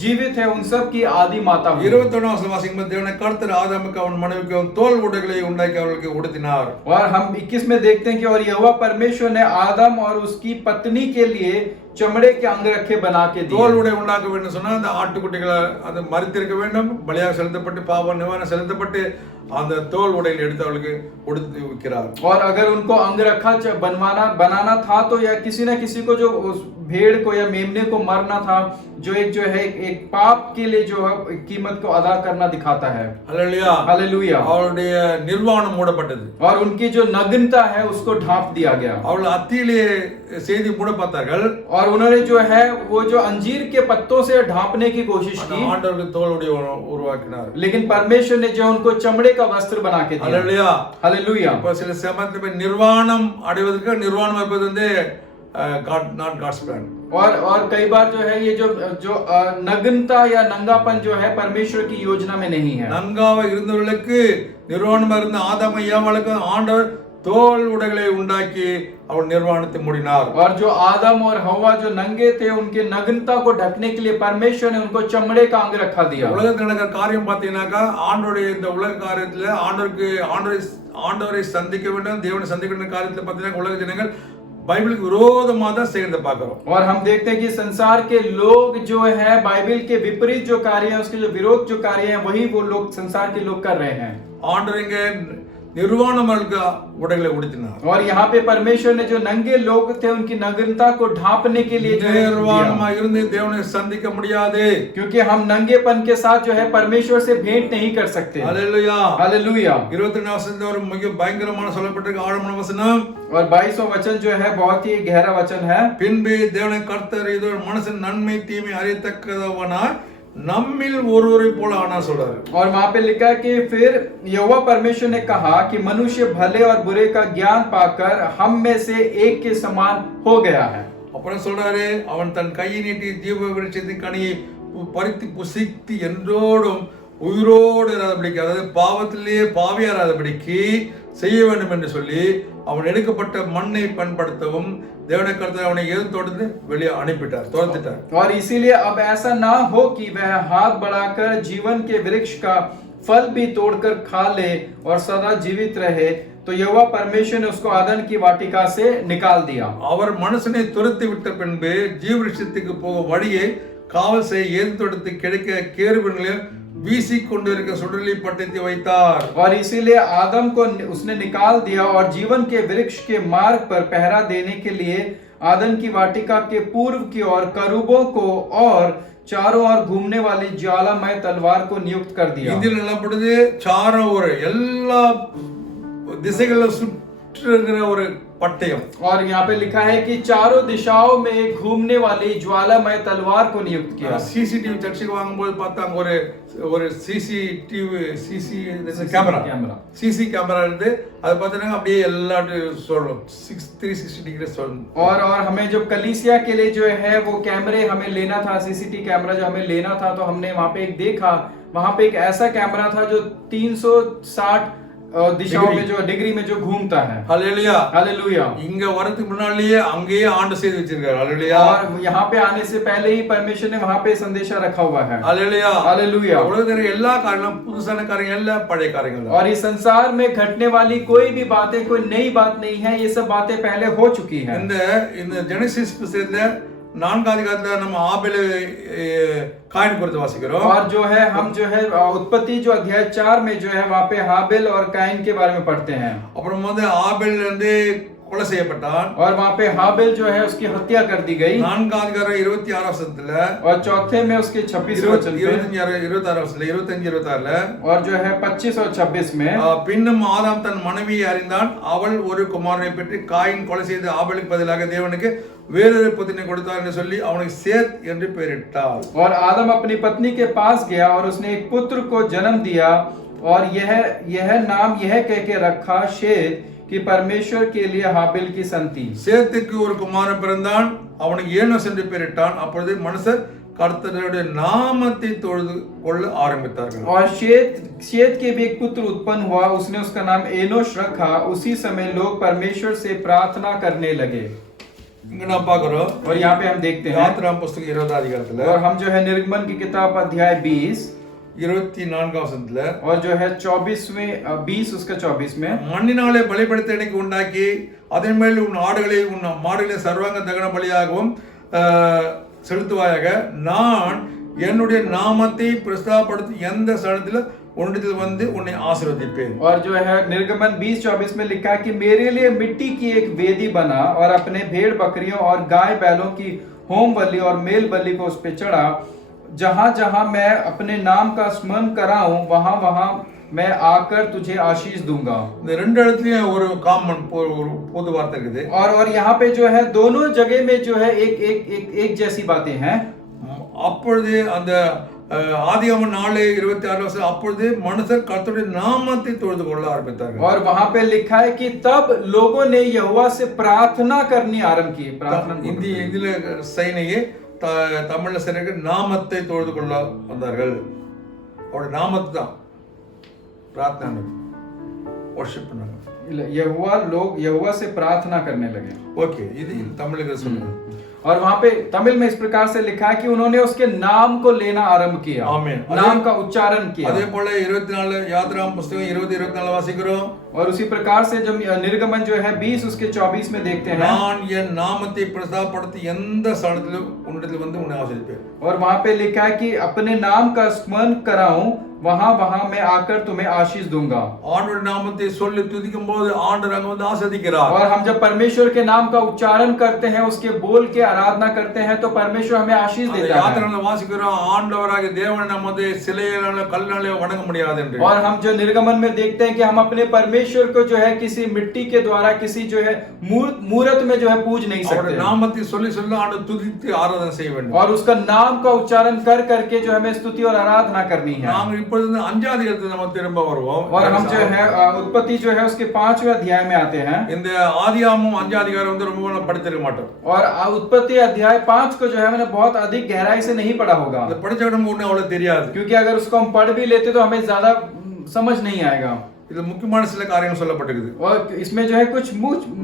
जीवित है उन सब की आदि माता हुई. 21 வாசிக்கும்போது தேவன் கர்த்தர் ஆதாமுக்கு அவன் மனைவிக்கு தோல் உடைகளை உண்டாக்கி அவர்களுக்கு உடுத்தினார். और हम 21 में देखते हैं कि और यहोवा परमेश्वर ने आदम और उसकी पत्नी के लिए चमड़े के अंगरखे बना के दिए। தோல் உடை உண்டாக்க வேண்டும் சொன்னா அந்த ஆட்டுக்குட்டிகளை அது மரித்திருக்க வேண்டும், பலியாக செலுத்தப்பட்டு பாவ நிவாரணம் செலுத்தப்பட்டு அந்த தோல் உடையில் எடுத்து அவளுக்கு கொடுத்து விற்கிறார். और अगर उनको अंगरखा बनाना था तो या किसी न किसी को जो उस भेड़ को या मेमने को मरना था, जो एक पाप के लिए जो कीमत को अदा करना दिखाता है। Hallelujah, hallelujah. அவளுடைய நிர்வாணம் மூடப்பட்டது, और उनकी जो नग्नता है उसको ढांप दिया गया। அவள் அத்தியிலே செய்தி மூட பார்த்தார்கள், और उन्होंने जो है वो जो अंजीर के पत्तों से ढांपने की कोशिश की, ஆண்டவருக்கு தோல் உடை உருவாக்கினார். लेकिन परमेश्वर ने जो उनको चमड़े का वस्त्र बना के दिया। Hallelujah, hallelujah. இப்போ சில சமயத்துல நிர்வாணம் அடைவதற்கு நிர்வாணம் இருப்பது வந்து not God's plan. और कई बार जो है ये जो नग्नता या नंगापन जो है परमेश्वर की योजना में नहीं है। நங்காக இருந்தவர்களுக்கு நிர்வாணமா இருந்த ஆதாம் ஏவாளுக்கு ஆண்டவர் தோல் உடைகளை உண்டாக்கி அவள் நிர்வாணத்தை மூடினார். और जो आदम और हव्वा जो नंगे थे उनके नग्नता को ढकने के लिए परमेश्वर ने उनको चमड़े का अंग रखा दिया। உலகத்தில் நடக்கிற காரியம் பார்த்தீங்கன்னாக்கா ஆண்டோடைய இந்த உலக காரியத்துல ஆண்டவரை சந்திக்க வேண்டும், தேவனை சந்திக்க வேண்டும் காரியத்துல பார்த்தீங்கன்னா உலக ஜனங்கள் बाइबल के विरोधமாக தான் செய்யறத பார்க்கிறோம். और हम देखते हैं कि संसार के लोग जो है बाइबल के विपरीत जो कार्य है उसके जो विरोध जो कार्य है वही वो लोग संसार के लोग कर रहे हैं। ஆண்டவர் இங்கே நிர்வாணமாக உடைகளை உடுத்தினார். और यहाँ पे परमेश्वर ने जो नंगे लोग थे उनकी नग्नता को ढांपने के लिए நிர்வாணமாக இருந்து தேவனை சந்திக்க முடியாது, क्योंकि हम नंगेपन के साथ जो है परमेश्वर से भेंट नहीं कर सकते। Hallelujah, hallelujah. 22 வசனத்துல ஒரு மிக பயங்கரமான சொல்லப்பட்டிருக்க ஆழமான வசனம், और 22वां वचन जो है बहुत ही गहरा वचन है। பின்பு தேவனை கர்த்தர் இது மனுஷன் நன்மை தீமை அறியத்தக்கவனாய் நம்மில் ஒருவரை போல ஆனா சொல்றாரு। और वहां पे लिखा है कि फिर यहोवा परमेश्वर ने कहा कि मनुष्य भले और बुरे का ज्ञान पाकर हम में से एक के समान हो गया है। அப்புறம் சொல்றாரு, அவன் தன் கையை நீட்டி ஜீவ விருட்சத்தின் கனியை பறித்து புசித்து என்றோடும் உயிரோடு இராதபடிக்கு, அதாவது பாவத்திலேயே பாவியாராதபடிக்கு செய்ய வேண்டும் என்று சொல்லி அவன் எடுக்கப்பட்ட மண்ணை பயன்படுத்தவும் தேவனை கர்த்தர் அவனை எதிர்த்து வெளியே அனுப்பிட்டார், துரத்திட்டார்। और इसीलिए अब ऐसा ना हो कि वह हाथ बढ़ाकर जीवन के वृक्ष का फल भी तोड़कर खा ले और सदा जीवित रहे, तो यहोवा परमेश्वर ने उसको आदन की वाटिका से निकाल दिया। அவர் மனுஷனை துரத்தி விட்ட பின்பு ஜீவ விருட்சத்துக்கு போக வழியை காவல் செய்ய எதிர்த்து கிடைக்க கேருபீன்களை வீசி கொண்டிருக்க சுடலி பட்டத்தை வைத்தார்। और इसीलिए आदम को उसने निकाल दिया और जीवन के वृक्ष के मार्ग पर पहरा देने के लिए आदन की वाटिका के पूर्व की ओर करूबों को और चारों ओर घूमने वाली ज्वालामय तलवार को नियुक्त कर दिया। இதில் நிலப்படுது चारों ओर எல்லா திசைகளிலும் சுற்றுகிற ஒரு पट्टयम। और यहाँ पे लिखा है कि चारों दिशाओं में घूमने वाली ज्वालामय तलवार को नियुक्त किया। सीसीटीवी चर्चக்கு வாங்கும்போது பார்த்தா அங்க ஒரு सीसीटीवी கேமரா सीसी கேமரா இருந்து அது பார்த்தீங்கன்னா அப்படியே எல்லா சொல்லும் 360 डिग्री சொல்லும்। और हमें जो कलीसिया के लिए जो है वो कैमरे हमें लेना था, सीसीटीवी कैमरा जो हमें लेना था, तो हमने वहां पे एक देखा, वहां पे एक ऐसा कैमरा था जो 360 दिशाओं में जो डिग्री में जो घूमता है। Hallelujah, hallelujah. இங்க வரதுக்கு முன்னாடியே அங்கேயே ஆண்டு செய்து வச்சிருக்காரு। हालेलुया। और यहाँ पे आने से पहले ही परमेश्वर ने वहां पे संदेशा रखा हुआ है। Hallelujah, hallelujah. உலகத்துல எல்லா காரியங்களும் புதுசான காரியங்கள் எல்லாம் பழைய காரியங்கள்। और इस संसार में घटने वाली कोई भी बातें कोई नई बात नहीं है, ये सब बातें पहले हो चुकी हैं। இந்த जेनेसिस पुस्तकத்துல 4 அதிகாரத்துல நம்ம ஆபேலை कायन குறித்து வாசிக்கிறோம்। और जो है हम जो है उत्पत्ति जो अध्याय 4 में जो है वहां पे हाबिल और कायन के बारे में पढ़ते हैं। அப்புறம் வந்து ஆபேல் வந்து கொலை செய்யப்பட்டான்। और वहां पे हाबिल जो है उसकी हत्या कर दी गई। 4 அதிகாரம் 26 வசனத்துல और चौथे में उसके 26 वचन 26 வசனத்துல 25-26ல और जो है 25 और 26 में பின்னும் ஆதாம் தன் மனைவியை அறிந்தான், அவள் ஒரு குமாரனை பெற்று காயின் கொலை செய்து ஆபேலுக்கு பதிலாக தேவனுக்கு வேறொரு புத்திரனை கொடுத்தார் என்று சொல்லி அவனுக்கு சேத் என்று பெயரிட்டார்। और आदम अपनी पत्नी के पास गया और उसने एक पुत्र को जन्म दिया और यह नाम यह कह के रखा शेत कि परमेश्वर के लिए हाबिल की संति। சேத்துக்கு ஒரு குமாரன் பிறந்தான், அவனுக்கு ஏனோஸ் என்று பெயரிட்டான்। அப்பொழுது மனுஷர் கர்த்தருடைய நாமத்தை தொழுது கொள்ள ஆரம்பித்தார்கள்। और शेत के भी एक पुत्र उत्पन्न हुआ, उसने उसका नाम एनोश रखा। उसी समय लोग परमेश्वर से प्रार्थना करने लगे। இங்க நான் பார்க்கிறோம், और यहाँ पे हम देखते हैं யாத்ரா புஸ்தகம் 20 அதிகாரத்துல और हम जो है निर्गमन की किताब अध्याय 20 24 வசனத்துல और जो है 20 उसका 24 में மண்ணினாலே பலிபீடத்தை எனக்கு உண்டாக்கி அதன் மேல் உன் ஆடுகளை உன் மாடுகளை சர்வாங்க தகன பலியாகவும் செலுத்துவாயாக, நான் என்னுடைய நாமத்தை பிரஸ்தாபப்படுத்தும் எந்த ஸ்தலத்தில் உன்னிடத்தில் வந்து உன்னை ஆசீர்வதிப்பேன். और जो है निर्गमन 20:24 में लिखा है कि मेरे लिए मिट्टी की एक वेदी बना और अपने भेड़ बकरियों और गाय बैलों की होम बलि और मेल बलि को उस पे चढ़ा, जहां जहां मैं अपने नाम का स्मरण कराऊं वहां वहां मैं आकर तुझे आशीष दूंगा. இந்த ரெண்டு இடத்துலயும் ஒரு காமன் ஒரு பொது வார்த்தை இருக்குது. और यहाँ पे जो है दोनों जगह में जो है एक जैसी बातें हैं. அப்பொழுது அந்த ஆதியாகமம் 4:26 அப்பொழுது மனுஷர் கர்த்தருடைய நாமத்தை தொழுது கொள்ள ஆரம்பித்தார்கள். और वहां पे लिखा है कि तब लोगों ने यहोवा से प्रार्थना करनी आरंभ की. प्रार्थना இதுல சைனையே தமிழ்ல சரியாக நாமத்தை தொழுது கொள்ள வந்தார்கள். அவருடைய நாமத்தை தான் பிரார்த்தனை வர்ஷிப் பண்ணாங்க. यहोवा से प्रार्थना करने लगे. ஓகே, இது தமிழ்ல சொல்லுங்க. और वहां पे तमिल में इस प्रकार से लिखा है कि उन्होंने उसके नाम को लेना आरंभ किया. आमीन. नाम का उच्चारण किया. அதே போல 24 யாத்ராம் புத்தகம் 20-24 வாசிக்கிறோம். और उसी प्रकार से जब निर्गमन जो है 20 उसके 24 में देखते हैं, நான் என் நாமத்தை பிரஸ்தாபப்படுத்தி எந்த ஸ்தலத்திலும் உன்னிடத்தில் வந்து உன்னை ஆசீர்வதிப்பேன். और वहां पे लिखा है कि अपने नाम का स्मरण कराऊं वहां वहां मैं आकर तुम्हें आशीष दूंगा. ஆண்டவருடைய நாமத்தை சொல்லி துதிக்கும்போது ஆண்டவர் அங்க வந்து ஆசீர்வதிக்கிறார். और हम जब परमेश्वर के नाम का उच्चारण करते हैं, उसके बोल के आराधना करते हैं, तो परमेश्वर हमें आशीष देता है. யாத்திரால வாசிக்கிறோம், ஆண்டவராகிய தேவனை நம்ம வந்து சிலையினால கல்லால வணங்க முடியாது என்று. और हम जो निर्गमन में देखते हैं कि हम अपने परमेश्वर को जो है किसी मिट्टी के द्वारा किसी जो है मूर्त में जो है पूज नहीं सकते. அவருடைய நாமத்தை சொல்லி சொல்லி ஆண்டவர் துதித்து ஆராதனை செய்ய வேண்டும். और उसका नाम का उच्चारण कर करके जो हमें स्तुति और आराधना करनी है. நாம் இப்பொழுது 5ஆம் அதிகாரத்துக்கு நம்ம திரும்ப வருவோம். और हम जो है उत्पत्ति जो है उसके 5वें अध्याय में आते हैं. இந்த ஆதியாகமம் 5ஆம் அதிகாரம் வந்து ரொம்ப படித்திருக்க மாட்டோம். और उत्पत्ति अध्याय 5 को जो है मैंने बहुत अधिक गहराई से नहीं पढ़ा होगा, இந்த படிச்சவங்க ஒண்ணு அவ்வளவு தெரியாது. क्योंकि अगर उसको हम पढ़ भी लेते तो हमें ज्यादा समझ नहीं आएगा. இது முக்கியமான சில காரியங்கள் சொல்லப்பட்டிருக்குது. और इसमें जो है कुछ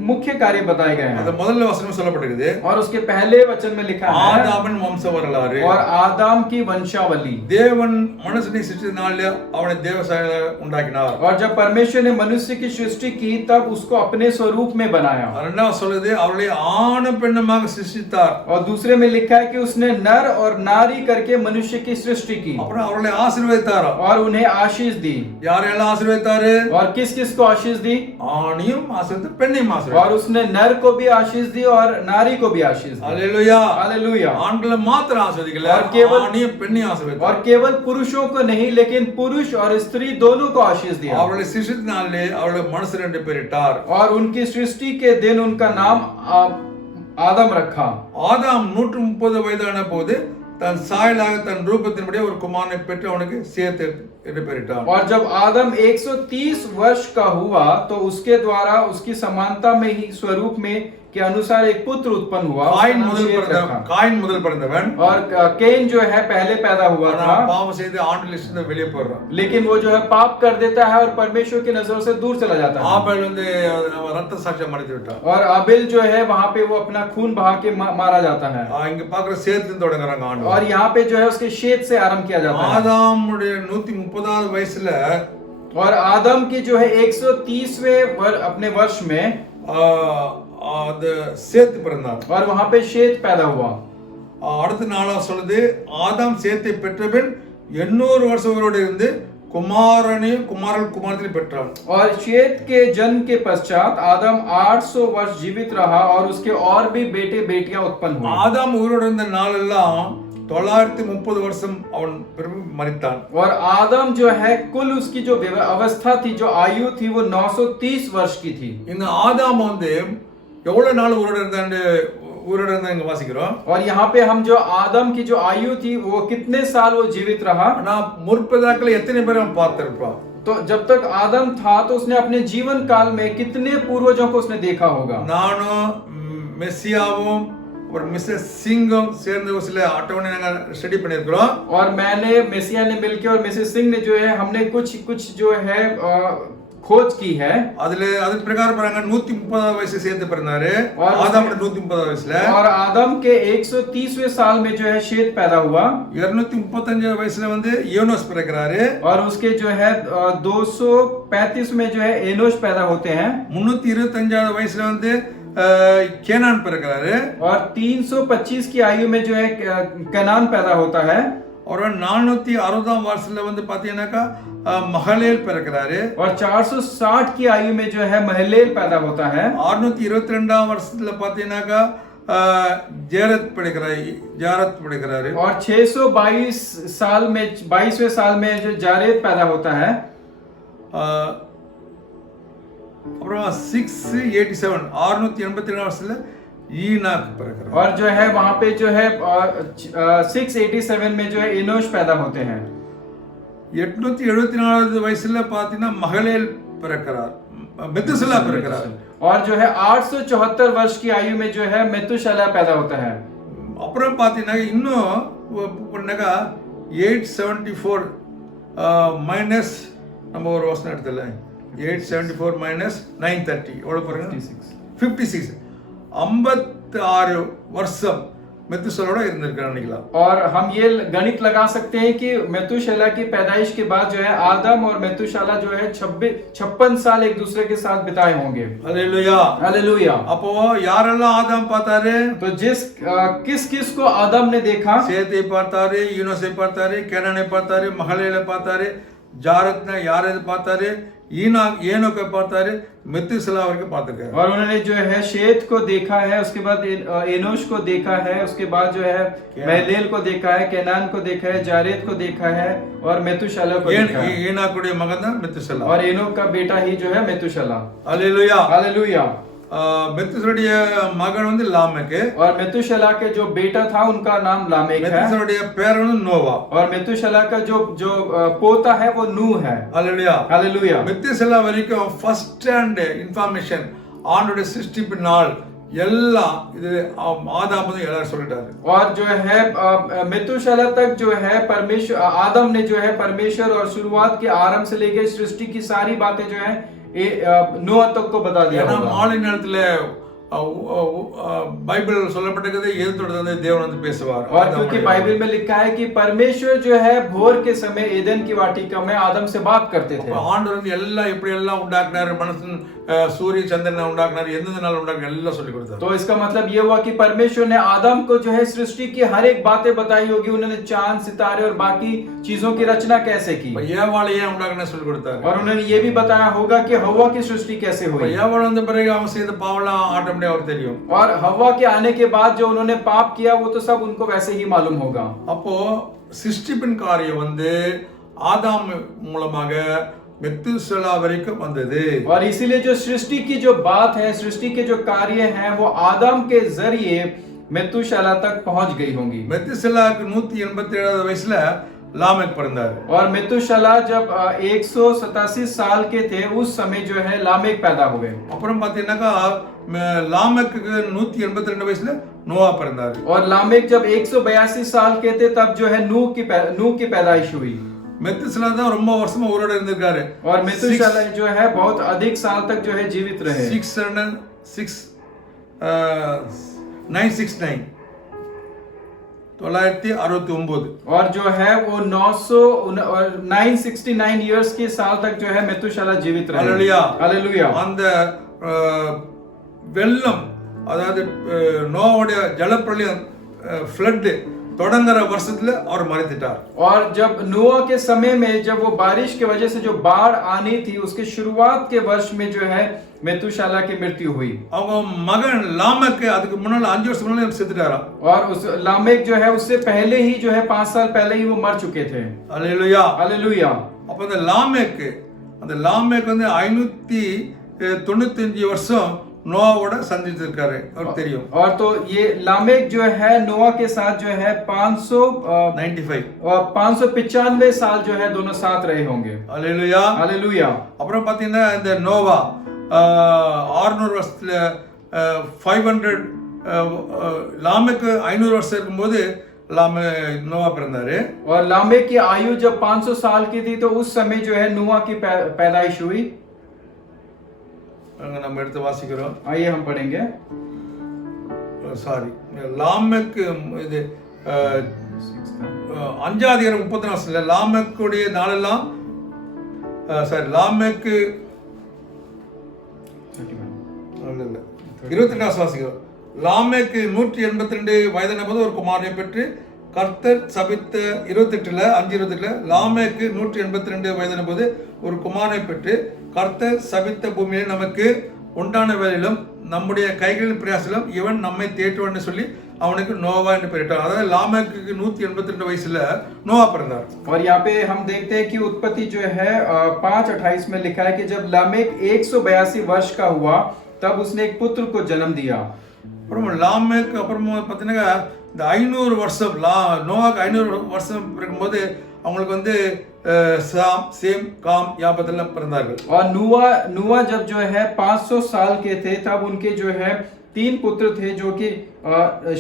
मुख्य कार्य बताए गए हैं. அது முதல்ல வசனம் சொல்லப்பட்டிருக்குது. और उसके पहले वचन में लिखा है ஆதாமின் வம்ச வரலாறு. और आदम की वंशावली. தேவன் மனுஷனை சிருஷ்டித்தனால அவனை தேவசாயில உண்டாக்கினார். और जब परमेश्वर ने मनुष्य की सृष्टि की तब उसको अपने स्वरूप में बनाया. இரண்டாவது சொல்லுது அவளை ஆண் பெண்ணுமாக சிருஷ்டித்தார். और दूसरे में लिखा है कि उसने नर और नारी करके मनुष्य की सृष्टि की. அப்புறம் அவளை ஆசீர்வதித்தார். और उन्हें आशीष दी. யாரெல்லாம் ஆசீர்வதித்தாரு? और किस किस को आशीष दी? ஆணியும் ஆசீர்வதித்து பெண்ணையும் और ஆசீர்வதித்தார். उसने नर को भी आशीष दी और नारी को भी आशीष दी. हालेलुया. हालेलुया. ஆண்களை மாத்திரம் ஆசீர்வதிக்கல, और केवल ஆணியும் பெண்ணையும் ஆசீர்வதித்தார். और केवल पुरुषों को नहीं लेकिन पुरुष और स्त्री दोनों को आशीष दिया. அவளை சிருஷ்டித்தனாலே அவளை மனுஷர் என்று பெயரிட்டார். और उनकी सृष्टि के दिन उनका नाम आदम रखा. ஆதாம் 130 வயதான போது தன் சாயலாக தன் ரூபத்தின்படி ஒரு குமாரனை பெற்று அவனுக்கு சேத் என்று பெயரிட்டார். और जब आदम 130 वर्ष का हुआ तो उसके द्वारा उसकी समानता में ही स्वरूप में के अनुसार एक पुत्र उत्पन्न हुआ. காயின் முதல் பிறந்தவன். और केन जो है पहले पैदा हुआ था, பாவம் செய்து ஆண்டு லிஸ்ட்ல வெளியே போறான். लेकिन वो जो है पाप कर देता है और परमेश्वर की नजरों से दूर चला जाता है. ஆபேல் வந்து ரத்த சாட்சியம் மறித்து விட்டான். और आबेल जो है वहां पे वो अपना खून बहा के मारा जाता है. இங்க பாக்குற சேத்துன்னு தொடங்குறாங்க ஆண்டு. और यहाँ पे जो है उसके शेत से आरंभ किया जाता है. ஆதாமுடைய 130வது வயசுல और आदम की जो है 130वें अपने वर्ष में அது சேத்து பிறந்தான். और वहां पे शेत पैदा हुआ. அடுத்த நாளா சொல்லுது ஆதாம் சேத்தை பெற்றபின் 800 வருஷம் உயிரோடு இருந்து कुमारती பெற்றான். और शेत के जन्म के पश्चात आदम 800 वर्ष जीवित रहा और उसके और भी बेटे बेटियां उत्पन्न हुई. ஆதாம் உயிரோடு இருந்த நாளெல்லாம் 930 வருஷம் அவன் மரித்தான். और आदम जो है कुल उसकी जो अवस्था थी, जो आयु थी, वो 930 वर्ष की थी. இந்த ஆதாம் வந்து எவ்வளவு நாள் உயிரோடு இருந்தான்னு இங்க வாசிக்கிறோம். और यहाँ पे हम जो आदम की जो आयु थी वो कितने साल वो जीवित रहा. ஆனா முற்பிதாக்களை எத்தனை பேர் हम பார்த்திருப்பான். तो जब तक आदम था तो उसने अपने जीवन काल में कितने पूर्वजों को उसने देखा होगा. நானும் மெஸ்ஸியாவும் और मिसेस सिंघम சேர்ந்து ஒரு சில அட்டவணை நாங்க ஸ்டடி பண்ணியிருக்கிறோம். और मैंने मेसिया ने मिलके और मिसेस सिंह ने जो है हमने कुछ जो है खोज की है. அதுல அது பிரகாரம் பாருங்க 130 வயசு சேர்த்து பிறந்தாரு. ஆதாம் 130 வயசுல. और आदम के 130वें साल में जो है शेत पैदा हुआ. 235 वयசுல வந்து யோனோஸ் பிறக்கிறாரு. और उसके जो है 235 में जो है एनोश पैदा होते हैं. 325 वयசுல வந்து கேனான் பிறக்கிறாரு. और 325 की आयु में जो है कनान पैदा होता है. और 460 வருஷத்துல வந்து பாத்தீங்கன்னாக்கா மஹலேல் பிறக்கிறாரு. और 460 की आयु में जो है महलेल पैदा होता है. 622 வருஷத்துல பாத்தீங்கன்னாக்கா ஜேரத் பிறக்கிறாரு. और 622 साल में 22वें साल में जो जारेद पैदा होता है. அப்புறம் 687 682 வருஷத்துல ஈனாக் பிறக்கிறார். और जो है वहां पे जो है 687 में जो है इनोश पैदा होते हैं. 874 வயசுல பாத்தீங்கன்னா மஹலேல் பிறக்கிறார். மெத்துசலா பிறக்கிறார். और जो है 874 वर्ष की आयु में जो है मेतुशला पैदा होता है. அப்புறம் பாத்தீங்கன்னா இன்னும் 874 மைனஸ் நம்ம ஒரு வருஷம் எடுத்தல 874 மைனஸ் 930 எவ்வளவு பாருங்க 56 56 வருஷம் मेतुशेलह இருந்திருக்காரு நினைக்கலாம். और हम ये गणित लगा सकते हैं कि मेतुशेलह की पैदाइश के बाद जो है आदम और मेतुशेलह जो है 56 साल एक दूसरे के साथ बिताए होंगे. Hallelujah hallelujah. அப்போ யாரெல்லாம் ஆதாம் பார்த்தாரு? तो किस को आदम ने देखा? சேத்தை பார்த்தாரு, ஈனோசை பார்த்தாரு, கேனானை பார்த்தாரு, மஹலேலை பார்த்தாரு, ஜாரத்னா யாரை பார்த்தாரு, ஏனோக்கை பார்த்தாரு, மெத்துசலா வரைக்கும் பார்த்திருக்காரு. और उन्होंने जो है शेत को देखा है, उसके बाद एनोश को देखा है, उसके बाद जो है महलेल को देखा है, केनान को देखा है, जारेद को देखा है और मेतुशेलह को देखा है. ஏனாக்குடைய மகன் தான் மெத்துசலா. और एनोक का बेटा ही जो है मेतुशेलह. हालेलुया. हालेलुया. மெத்துசலுடைய மகன் வந்து லாமெக்கு. और मेतुशेलह के जो बेटा था उनका नाम लामेक है. மெத்துசலுடைய பேர் வந்து நோவா. और मेतुशेलह का जो पोता है वो नूह है. हालेलुया. हालेलुया. மெத்துசலா வரைக்கும் ஃபர்ஸ்ட் ஹேண்ட் இன்ஃபர்மேஷன் ஆண்டோட சிருஷ்டிப்பு நாள் எல்லாம் இது ஆதாம் வந்து எல்லாரும் சொல்லிட்டாரு. और जो है मेतुशेलह तक जो है परमेश्वर आदम ने जो है परमेश्वर और शुरुआत के आरंभ से लेकर सृष्टि की सारी बातें जो है नोआ तक को बता दिया. மாலை நேரத்துல बाइबल சொல்லப்பட்டிருக்கிறது எது தொடர்ந்து தேவன் வந்து பேசுவார். और क्योंकि बाइबल में लिखा है कि परमेश्वर जो है भोर के समय एदन की वाटिका में आदम से बात करते थे. ஆண்டவர் வந்து எல்லாம் எப்படி எல்லாம் உண்டாக்குனாரு, மனுஷன் सूर्य चंद्रனை உண்டாக்குனாரு, எந்தெந்த நாள் உண்டாக்குனாரு எல்லாம் சொல்லி கொடுத்தார். तो इसका मतलब ये हुआ कि परमेश्वर ने आदम को जो है सृष्टि की हर एक बातें बताई होगी. उन्होंने चांद, सितारे और बाकी चीजों की रचना कैसे की. ஏவாளை ஏன் உண்டாக்குனா சொல்லி கொடுத்தார். और उन्होंने ये भी बताया होगा कि हव्वा की सृष्टि कैसे हुई. ஏவாள் வந்த பிறகு அவன் செய்த பாவம்லாம் ஆட்டோமேட்டிக்கா அவருக்கு தெரியும். और हव्वा के आने के बाद जो उन्होंने पाप किया वो तो सब उनको वैसे ही मालूम होगा. அப்போ சிருஷ்டிப்பின் காரியம் வந்து ஆதாம் மூலமாக மெத்துசலா வரைக்கும் வந்தது. और इसीलिए जो सृष्टि की जो बात है, सृष्टि के जो कार्य हैं वो आदम के जरिए मेतुशेलह तक पहुंच गई होंगी. மெத்துசலாக்கு 187 வயசுல लामेक பிறந்தார். और मेतुशेलह जब 187 साल के थे उस समय जो है लामेक पैदा हुए. அப்புறம் பாத்தீங்கன்னாக்கா लामेக்கு 182 வயசுல नोआ பிறந்தார். और लामेक जब 182 साल के थे तब जो है नूह की पैदाइश हुई. மெத்துசலா தான் ரொம்ப வருஷமா ஊரோட இருந்திருக்காரு. और मेतुशेलह जो है बहुत अधिक साल तक जो है जीवित रहे. 969 969. और जो है वो 969 इयर्स के साल तक जो है मेतुशेलह जीवित रहे. हालेलुया. हालेलुया. அந்த வெள்ளம் அதாவது நோவாவுடைய ஜலப்பிரளயம் ஃப்ளட் தொடங்குற வருஷத்துல அவர் மரித்துட்டார். और जब नोआ के समय में जब वो बारिश की वजह से जो बाढ़ आनी थी उसके शुरुआत के वर्ष में जो है मेतुशेलह की मृत्यु हुई. அவங்க மகன் லாமெக்கு அதுக்கு முன்னால 5 வருஷம் முன்னால செத்துட்டாராம். और उस लामेक जो है उससे पहले ही जो है 5 साल पहले ही वो मर चुके थे. हालेलुया. हालेलुया. அப்ப அந்த லாமெக்கு வந்து 595 வருஷம் नोआவோட சந்திச்சிருக்காரு. அவருக்கு தெரியும். और तो ये लामेक जो है नोआ के साथ जो है 595 साल जो है दोनों साथ रहे होंगे. हालेलुया. हालेलुया. அப்புறம் பாத்தீங்கன்னா இந்த நோவா 600 வருஷத்துல 500 லாமெக்கு 500 வருஷம் இருக்கும்போது नोआ பிறந்தாரு. और लामेक की आयु जब 500 साल की थी तो उस समय जो है नोआ की पैदाइश हुई. நம்ம எடுத்து வாசிக்கிறோம். आइए हम पढ़ेंगे. சாரி லாமெக்கு இது 5 அதிகாரம் 34 வருஷத்துல லாமெக்குடைய நாளெல்லாம் சாரி லாமெக்கு இல்ல 22 வாசிக்கிறோம். லாமேக்கு 182 வயதான போது ஒரு குமாரனை பெற்று கர்த்தர் சபித்த 5:28 லாமேக்கு 182 வயதான போது ஒரு குமாரனை பெற்று கர்த்தர் சபித்த பூமியிலே நமக்கு உண்டான வேலையிலும் நம்முடைய கைகளின் பிரயாசத்திலும் இவன் நம்மை தேற்றுவான்னு சொல்லி அவனுக்கு நோவா என்று பெயரிட்டார். அதாவது லாமேக்கு 182 வயசுல நோவா பிறந்தார். और यहाँ पे हम देखते हैं कि उत्पत्ति जो है 5:28 में लिखा है कि जब लामेक 182 वर्ष का हुआ तब उसने एक पुत्र को जन्म दिया. அப்புறம் லாமேக்கு அப்புறம் பார்த்தீங்கன்னா இந்த 500 வருஷம் நோவாக்கு 500 வருஷம் இருக்கும்போது அவங்களுக்கு வந்து சாம் சேம் காம் யாபத்தெல்லாம் பிறந்தார்கள். और नुआ जब जो है 500 साल के थे तब उनके जो है 3 पुत्र थे जो कि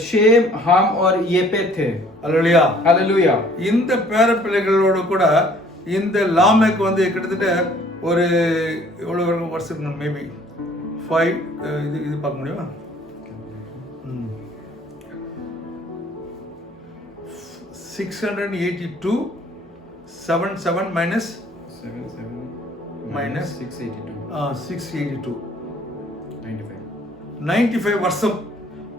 शेम हाम और येपेत थे. அல்லேலூயா. हालेलुया. இந்த பேரப்பிள்ளைகளோடு கூட இந்த லாமேக்கு வந்து கிட்டத்தட்ட ஒரு எவ்வளவு வருஷம் மேபி 5 இது பார்க்க முடியுமா? 682 77 minus 682 95 வருஷம்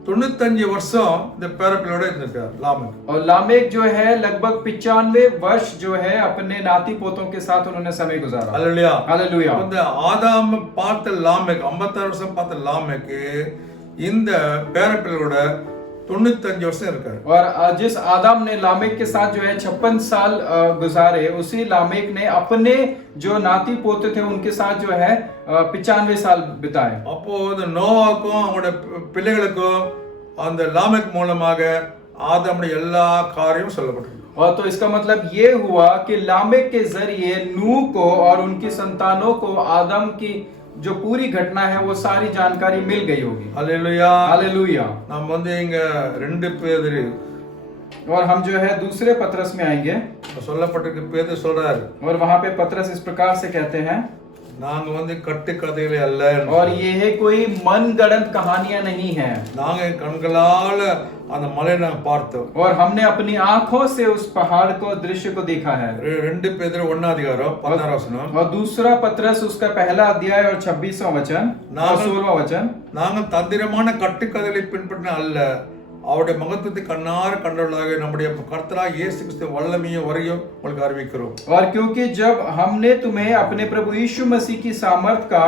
95 வருஷம் இந்த பேரப்பிள்ளையோட இருந்திருக்கார் லாமேக். और लामेक जो है लगभग 95 वर्ष जो है अपने नाती पोतों के साथ उन्होंने समय गुजारा. அல்லேலூயா. हालेलुया. இந்த ஆதாம் பார்த்த லாமேக் 56 வருஷம் பார்த்த லாமேக்கு இந்த பேரப்பிள்ளையோட 95 வருஷம் இருக்காரு. और जिस आदम ने लामेक के साथ जो है 56 साल गुजारे उसी लामेक ने अपने जो नाती पोते थे उनके साथ जो है 95 साल बिताए. அப்போ இந்த நோவாக்கும் அவங்களோட பிள்ளைகளுக்கும் அந்த லாமேக் மூலமாக ஆதாமுடைய எல்லா காரியமும் சொல்லப்பட்டிருக்கு. और तो इसका मतलब ये हुआ कि लामेक के जरिए नूह को और उनकी संतानों को आदम की जो पूरी घटना है वो सारी जानकारी मिल गई होगी. அல்லேலூயா. हालेलुया. நாம் வந்து இங்க 2 பேதுரு और हम जो है दूसरे पत्रस में आएंगे சொல்லப்பட்டிருக்கு. பேதுரு சொல்றாரு, और वहां पे पत्रस इस प्रकार से कहते हैं, நாங்க வந்து கட்டு கதைகளே அல்ல, और ये है कोई मनगढ़ंत कहानियां नहीं है, நாங்க கண்களால அந்த மலையை நாங்க பார்த்தோம், और हमने अपनी आंखों से उस पहाड़ को दृश्य को देखा है. 2 பேதுரு 1 அதிகாரம் 16 வசனம். और दूसरा पत्रस उसका पहला अध्याय और 26वां वचन और 16वां वचन, நாங்கள் தந்திரமான கட்டுக்கதைகளை பின்பற்றின அல்ல, அவருடைய மகத்துவத்தை கண்ணார கண்டவர்களாக நம்முடைய கர்த்தராகிய இயேசு கிறிஸ்து வல்லமையும் வரையும் உங்களுக்கு அறிவிக்கிறோம். और क्योंकि जब हमने तुम्हें अपने प्रभु यीशु मसीह की सामर्थ का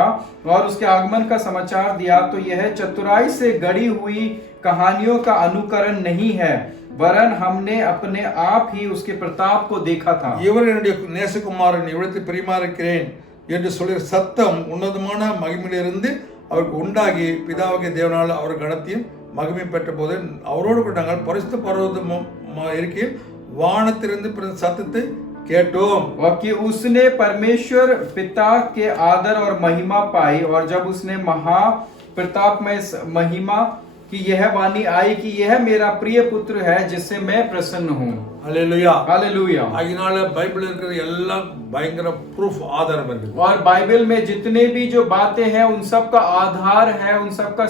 और उसके आगमन का समाचार दिया तो यह चतुराई से गढ़ी हुई कहानियों का अनुकरण नहीं है, वरन हमने अपने आप ही उसके प्रताप को देखा था. இவர் என்னுடைய நேசகுமாரன், இவருக்கு பிரியமா இருக்கிறேன் என்று சொல்லுகிற சத்தம் உன்னதமான மகிமையிலிருந்து அவருக்கு உண்டாகி பிதாவாகிய தேவனால் அவர் கனத்தையும் மகிமை பெற்ற போது அவரோடு கூட நாங்கள் பரிசுத்த பர்வதம் இருக்கையில் வானத்திலிருந்து பிறந்த சத்தத்தை கேட்டோம். और कि उसने परमेश्वर पिता के आदर और महिमा पाई, और जब उसने महा प्रताप में महिमा कि यह वाणी आई कि यह मेरा प्रिय पुत्र है जिससे मैं प्रसन्न हूँ. அல்லேலூயா. हालेलुया. அதனால பைபிள் இருக்கிற எல்லாம் பயங்கர ப்ரூஃப் ஆதாரம் இருக்கு. और बाइबल में जितने भी जो बातें हैं उन सब का आधार है, उन सब का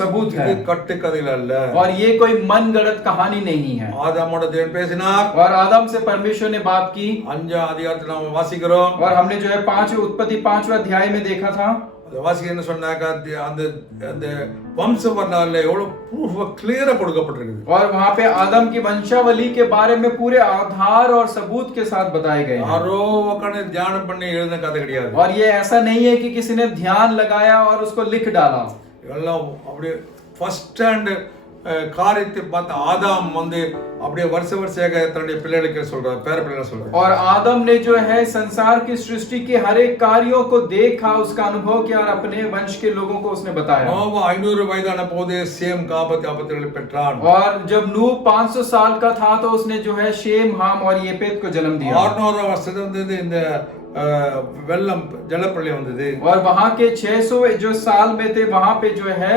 सबूत है, இது கட்டு கதைகள் அல்ல. और ये कोई मनगढ़ंत कहानी नहीं है. ஆதாமோட தேவன் பேசினார். और आदम से परमेश्वर ने बात की, 5 அதிகாரத்தில் நாம் வாசிக்கிறோம். और हमने जो है 5 उत्पत्ति 5वां अध्याय में देखा था. வாசிக்க என்ன சொன்னாக்க அந்த அந்த வம்ச வரலாறுல எவ்வளவு ப்ரூஃப் கிளியரா கொடுக்கப்பட்டிருக்கு. और वहां पे आदम की वंशावली के बारे में पूरे आधार और सबूत के साथ बताए गए हैं. யாரோ உட்கார்ந்து தியானம் பண்ணி எழுதின கதை கிடையாது. और ये ऐसा नहीं है कि किसी ने ध्यान लगाया और उसको लिख डाला. எல்லாம் அப்படியே ஃபர்ஸ்ட் ஹேண்ட் காரியத்தை பார்த்து ஆதாம் வந்து அப்படியே வருஷமாக தன்னுடைய பிள்ளைகளுக்கு சொல்றார், பேர பிள்ளைகளை சொல்றார். और आदम ने जो है संसार की सृष्टि के हर एक कार्यों को देखा, उसका अनुभव किया और अपने वंश के लोगों को उसने बताया. நோவா 500 வயதான போது சேம் காபத் யாபத்துகளை பெற்றான். और जब नूह 500 साल का था तो उसने जो है शेम हाम और येपेत को जन्म दिया. 600 வருஷத்துல வந்து இந்த வெள்ளம் ஜலப்பிரளயம் வந்தது. और वहां के 600 जो साल में थे वहां पे जो है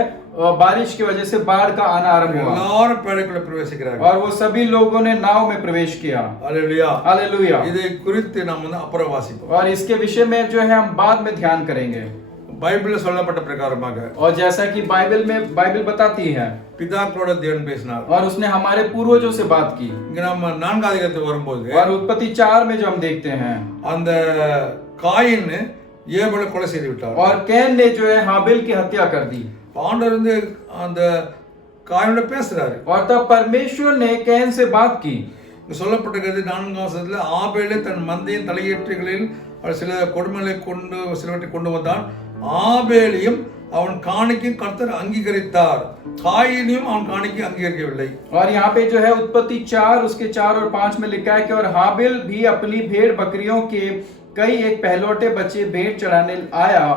बारिश की वजह से बाढ़ का आना आरंभ हुआ. எல்லாரும் பேழைக்குள்ள பிரவேசிக்கிறாங்க. और वो सभी लोगों ने नाव में प्रवेश किया. அல்லேலூயா. हालेलुया. இதை குறித்து நாம் வந்து அப்புறம் வாசிப்போம். और इसके विषय में जो है हम बाद में ध्यान करेंगे. பைபிள்ல சொல்லப்பட்ட பிரகாரமாக और जैसा कि बाइबल बताती है, பிதாக்களோட தேவன் பேசினார். और उसने हमारे पूर्वजों से बात की. இங்க நம்ம 4 அதிகாரத்துக்கு வரும்போது और उत्पत्ति 4 में जो हम देखते हैं, அந்த காயின் ஏபேலை கொலை செய்து விட்டார். और कैन ने जो है हाबिल की हत्या कर दी. ஆண்டவர் வந்து அந்த காயினோட பேசுறாரு. और तब परमेश्वर ने कैन से बात की। இங்க சொல்லப்பட்டிருக்கிறது 4ஆம் வசனத்துல ஆபேலே தன் மந்தையின் தலையீற்றுகளில் சில கொடுமைகளை சிலவற்றை கொண்டு வந்தான். ஆபேலையும் அவன் காணிக்கையும் கர்த்தர் அங்கீகரித்தார், காயினையும் அவன் காணிக்கை அங்கீகரிக்கவில்லை. और यहाँ पे जो है उत्पत्ति 4 उसके 4 और 5 में लिखा है कि और हाबिल भी अपनी भेड़ बकरियों के कई एक पहलौठे बच्चे भेंट चढ़ाने आया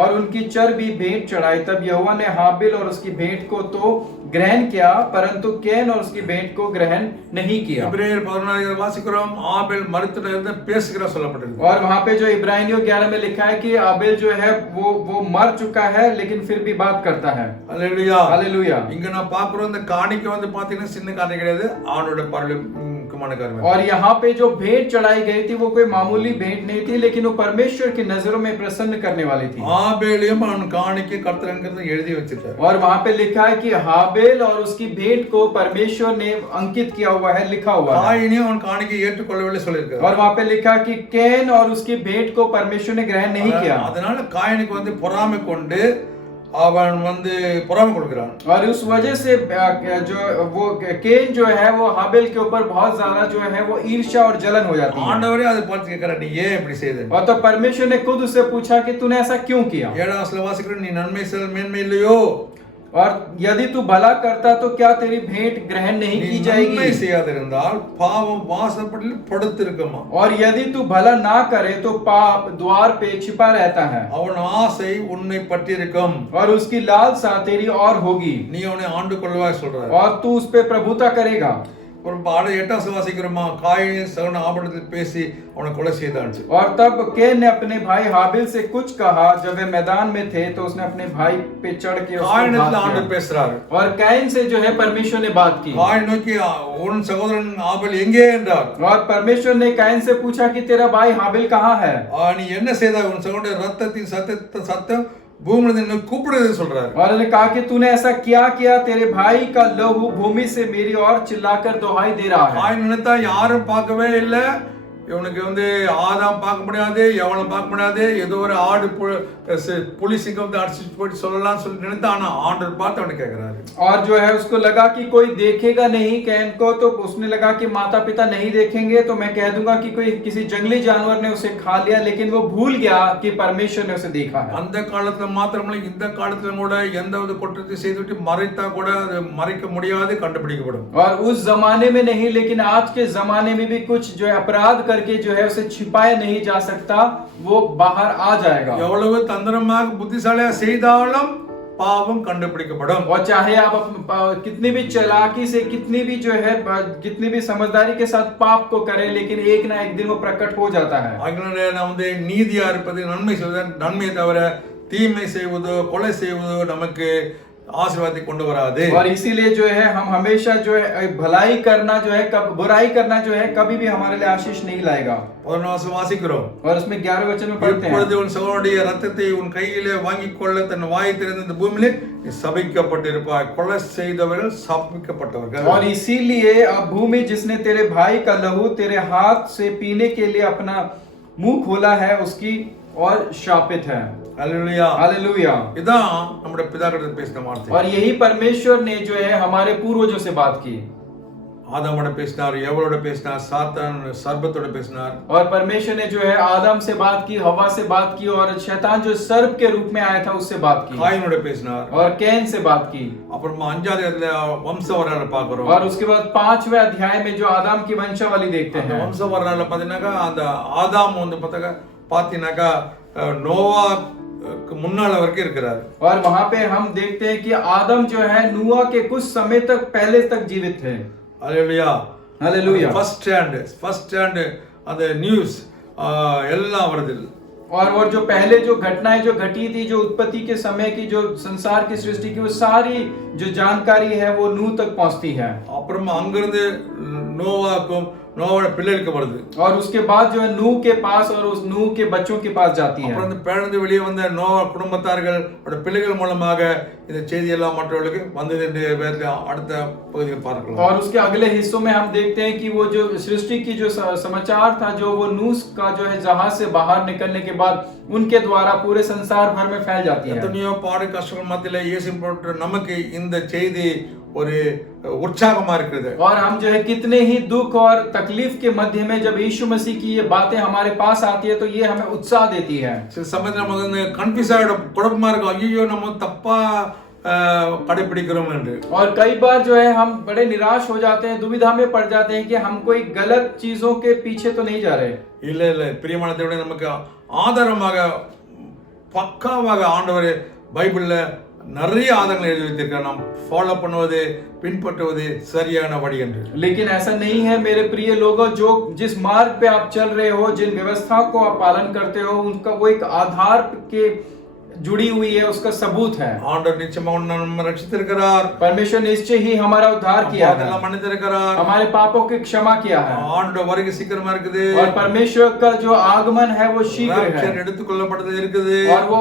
और उनकी चर्बी भेंट चढ़ाई। तब यहोवा ने हाबिल और उसकी भेंट को तो ग्रहण किया, परंतु कैन और उसकी भेंट को ग्रहण नहीं किया। எபிரேயர் 14 வாசிக்கிறோம், ஆபேல் மரித்ததிலிருந்து பேசுகிறார் சொல்லப்பட்டிருக்கு. और वहां पे जो इब्रानियों 11 में लिखा है कि आबेल जो है वो मर चुका है लेकिन फिर भी बात करता है। அல்லேலூயா, हालेलुया। இங்க நான் பார்க்கிறோம் இந்த காணிக்கை வந்து பாத்தீங்கன்னா சின்ன காணிக்கை கிடையாது, ஆண்டோட பார்வையில் முக்கியமான காரியம். और यहाँ पे जो भेंट चढ़ाई गई थी वो कोई मामूली भेंट नहीं थी, लेकिन वो परमेश्वर की नजरों में प्रसन्न करने वाली थी। ஆபேலையும் அவன் காணிக்கை கர்த்தர் எழுதி வச்சிருக்காரு. और वहां पे लिखा है कि हाबेल और उसकी भेंट को परमेश्वर ने अंकित किया हुआ है, लिखा हुआ है। காயினையும் அவன் காணிக்கை ஏற்றுக்கொள்ளவில்லை சொல்லியிருக்காரு. और वहां पे लिखा कि कैन और उसकी भेंट को परमेश्वर ने ग्रहण नहीं किया। அதனால காயினுக்கு வந்து பொறாமை கொண்டு அவன் வந்து பொறாமை கொடுக்கிறான். और उस वजह से जो वो कैन जो है वो हाबेल के ऊपर बहुत ज्यादा जो है वो ईर्ष्या और जलन हो जाती है। ஆண்டவரே அதை பார்த்து கேட்கிறார், நீ ஏன் இப்படி செய்த? और तो परमेश्वर ने खुद उससे पूछा कि तूने ऐसा क्यों किया। 7ஆம் வசனம் வாசிக்கிறோம், நீ நன்மை செல் மேன்மை இல்லையோ? और यदि तू भला करता तो क्या तेरी भेंट ग्रहण नहीं की நன்மை जाएगी। செய்யாதிருந்தால் பாவம் வாசற்படியில் படுத்திருக்குமா? और यदि तू भला ना करे तो पाप द्वार पे छिपा रहता है। அவன் ஆசை உன்னை பற்றியிருக்கும், और उसकी लालसा तेरी और होगी, நீ அவனை ஆண்டு கொள்வாய் சொல்றார். और तू उस पे प्रभुता करेगा। ஒரு 8ஆம் வசனம் வாசிக்கிறோமா, காயின் சகோதரன் ஆபத்தில் பேசி அவனை கொலை செய்தான். और तब कैन ने अपने भाई हाबिल से कुछ कहा, जब वे मैदान में थे तो उसने अपने भाई पे चढ़ के उसको காயினிடத்தில் घात ஆண்டவர் किया। பேசுறாரு. और कैन से जो है परमेश्वर ने बात की। காயின் நோக்கி உன் சகோதரன் ஆபேல் எங்கே என்றார். और परमेश्वर ने कैन से पूछा कि तेरा भाई हाबिल कहाँ है। நீ என்ன செய்தாய்? உன் சகோதரன் ரத்தத்தின் சத்தம் பூமியிலிருந்து கூப்பிடுது சொல்றாரு. और उन्होंने कहा कि तूने ऐसा क्या किया, तेरे भाई का लहू भूमि से मेरी ओर चिल्लाकर दुहाई दे रहा है। காயின் நினைத்தா யாரும் பார்க்கவே இல்லை, இவனுக்கு வந்து ஆதாம் பார்க்க முடியாது, எவனும் பார்க்க முடியாது, ஏதோ ஒரு ஆடு புலி சிங்கம் அடிச்சு போட்டு சொல்லலாம் சொல்லி நினைத்தா, ஆனா ஆண்டவர் பார்த்து அவனை கேட்கிறாரு. और जो है उसको लगा कि कोई देखेगा नहीं कैन को, तो उसने लगा कि माता पिता नहीं देखेंगे तो मैं कह दूंगा कि कोई किसी जंगली जानवर ने उसे खा लिया, लेकिन वो भूल गया कि परमेश्वर ने उसे देखा है। அந்த காலத்துல மாத்திரமல்ல, இந்த காலத்திலும் கூட எந்த ஒரு குற்றத்தை செய்துவிட்டு மறைத்தா கூட அது மறைக்க முடியாது, கண்டுபிடிக்கப்படும். और उस जमाने में नहीं, लेकिन आज के जमाने में भी कुछ जो है अपराध करके जो है उसे छिपाया नहीं जा सकता, वो बाहर आ जाएगा। எவ்வளவு தந்திரமாக புத்திசாலியா செய்தாலும் பாவம் கண்டுபிடிக்கப்படும். और चाहे आप कितनी भी चालाकी से कितनी भी जो है कितनी भी समझदारी के साथ पाप को करें, लेकिन एक ना एक दिन वो प्रकट हो जाता है। அதனால நான் வந்து நீதியா இருப்பது, நன்மை செய்வது, நன்மையை தவிர தீமை செய்வதோ கொலை செய்வதோ நமக்கு आशीर्वाद கொண்டு வராது. और इसीलिए जो है हम हमेशा जो है भलाई करना जो है बुराई करना जो है कभी भी हमारे लिए आशीष नहीं लाएगा। வாசிக்கிறோம், और उसमें 11 वचन में पढ़ते हैं, இப்பொழுது உன் சகோதரனுடைய இரத்தத்தை உன் கையிலே வாங்கிக் கொள்ள தன் வாயை திறந்த இந்த பூமியிலே நீ சபிக்கப்பட்டிருப்பாய், கொலை செய்தவர்கள் சபிக்கப்பட்டவர்கள்। और इसीलिए अब भूमि जिसने तेरे भाई का लहू तेरे हाथ से पीने के लिए अपना मुंह खोला है उसकी और शापित है। Hallelujah, hallelujah. இதான் நம்முடைய பிதாக்களிடம் பேசின வார்த்தை। और यही परमेश्वर ने जो है हमारे पूर्वजों से बात की। ஆதாமோட பேசினார், எவளோட பேசினார், சாத்தான் சர்பத்தோட பேசினார்। और परमेश्वर ने जो है आदम से बात की, हवा से बात की, और शैतान जो सर्प के रूप में आया था उससे बात की। காயினோட பேசினார், और कैन से बात की। அப்புறமா 5வது அதிகாரத்துல வம்சவரலாறு பார்க்கிறோம்। और उसके बाद 5वें अध्याय में जो आदम की वंशावली देखते அந்த हैं। வம்சவரலாறுல பாத்தீங்கன்னா அந்த ஆதாம் வந்து பாத்தீங்கன்னா நோவா முன்னால வரைக்கும் இருக்கிறார்। और वहां पे हम देखते हैं कि आदम जो है नूह के कुछ समय तक पहले तक जीवित थे। Hallelujah, hallelujah. फर्स्ट हैंड அந்த நியூஸ் எல்லாம் வருது। और जो पहले जो घटनाएं जो घटी थी, जो उत्पत्ति के समय की, जो संसार की सृष्टि की, वो सारी जो जानकारी है वो नूह तक पहुंचती है। அப்புறமா அங்கிருந்து நோவாக்கும் நோவோட பிள்ளைகளுக்கு வருது। और उसके बाद जो है नूह के पास और उस नूह के बच्चों के पास जाती है। அப்புறம் பிறந்து வெளியே வந்த நோவா குடும்பத்தார்கள் பிள்ளைகள் மூலமாக இந்த செய்தியெல்லாம் மற்றவர்களுக்கு வந்தது என்று வேதத்தில் அடுத்த பகுதியில் பார்க்கலாம். और उसके अगले हिस्सों में हम देखते हैं कि वो जो सृष्टि की जो समाचार था, जो वो नूस का जो है जहाज से बाहर निकलने के बाद उनके द्वारा पूरे संसार भर में फैल जाती है। எத்தனையோ பாடு கஷ்டங்கள் மத்தியில இயேசு போன்ற நமக்கு இந்த செய்தி ஒரு उत्साहமா இருக்கிறது. और हम जो है कितने ही दुख और तकलीफ के मध्य में जब यीशु मसीह की ये बातें हमारे पास आती है तो ये हमें उत्साह देती है। சில சமயத்துல நமக்கு வந்து கன்ஃபியூஸ் ஆகிடும், குழப்பமா இருக்கும், ஐயோ நம்ம தப்பா கடைபிடிக்கிறோம் என்று. और कई बार जो है हम बड़े निराश हो जाते हैं, दुविधा में पड़ जाते हैं कि हम कोई गलत चीजों के पीछे तो नहीं जा रहे। இல்ல இல்ல, பிரியமான தேவனே, நமக்கு ஆதாரமாக பக்காவாக ஆண்டவர் பைபிள்ல நிறைய ஆதாரங்கள் எழுதி வைத்திருக்கார். நாம் ஃபாலோ பண்ணுவது, பின்பற்றுவது சரியான வழி என்று. लेकिन ऐसा नहीं है मेरे प्रिय लोगों, जो जिस मार्ग पे आप चल रहे हो, जिन व्यवस्था को आप पालन करते हो, उनका वो एक आधार के जुड़ी हुई है, उसका सबूत है। ஆண்டவர் நிச்சயமாக நம்ம ரட்சித்திருக்கிறார். परमेश्वर निश्चय ही हमारा उद्धार किया है, பாவங்களை மன்னித்திருக்கிறார். हमारे पापों की क्षमा किया है। ஆண்டவர் வருகை சீக்கிரமா இருக்குது. और परमेश्वर का जो आगमन है वो शीघ्र है, ராப்சர் எடுத்துக்கொள்ளப்பட்டது இருக்குது. और वो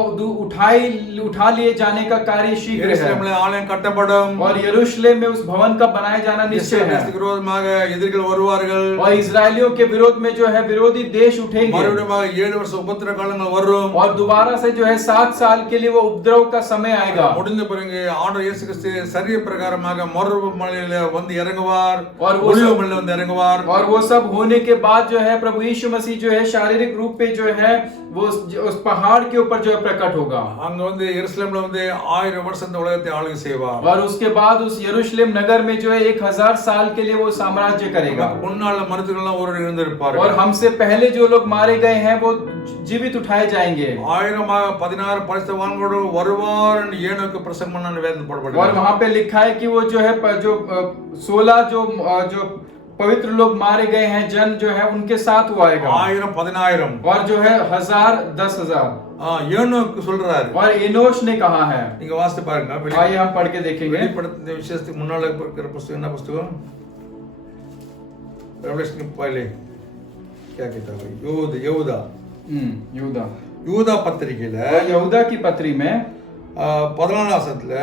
उठा लिए जाने का कार्य शीघ्र है। எருசலேமில் ஆலயம் கட்டப்படும். और यरूशलेम में उस भवन का बनाया जाना निश्चय है। விரோதமாக எதிரிகள் வருவார்கள். और इजरायलियों के विरोध में जो है विरोधी देश उठेंगे। மறுபடியும் 7 வருஷ உபத்திரவ காலங்கள் வரும். और दोबारा से जो है 7 साल के लिए वो उपद्रव का समय आएगा। முடிந்த பிறகு ஆண்டவர் இயேசு கிறிஸ்து சரிய பிரகாரமாக மறுரூப மலையில வந்து இறங்குவார். और वो உள்ளுமல்ல வந்து இறங்குவார். और वो सब होने के बाद जो है प्रभु यीशु मसीह जो है शारीरिक रूप पे जो है वो उस पहाड़ के ऊपर जो है प्रकट होगा। அங்க வந்து எருசலேம்ல வந்து 1000 வருஷம் இந்த உலகத்தை ஆளுகை செய்வார். और उसके बाद उस यरूशलेम नगर में जो है 1000 साल के लिए वो साम्राज्य करेगा। முன்னால மரித்தவர்கள் ஒருவர் இருந்திருப்பார்கள். और हमसे पहले जो लोग मारे गए हैं वो जीवित उठाए जाएंगे। 16 பரிசுத்தவான்களோடு வருவார் என்று ஏனோக்கு பிரசங்கம் பண்ண வேதம் போடப்பட்டிருக்கு. और वहां पे लिखा है कि वो जो है जो 16 जो पवित्र लोग मारे गए हैं जन जो है उनके साथ वो आएगा। 1000 10,000 और जो है 1000 10,000 ஏனோக்கு சொல்றாரு. और एनोश ने कहा है। நீங்க வாசித்து பாருங்க. आइए हम पढ़ के देखेंगे। வெளிப்படுத்தின விசேஷத்துக்கு முன்னால இருக்கிற புத்தகம் என்ன புத்தகம்? रेवलेशन के पहले क्या किताब है? यहूदा यूदा யூதா பத்திரிகையில यहूदा की पत्री में 14 வசனத்துல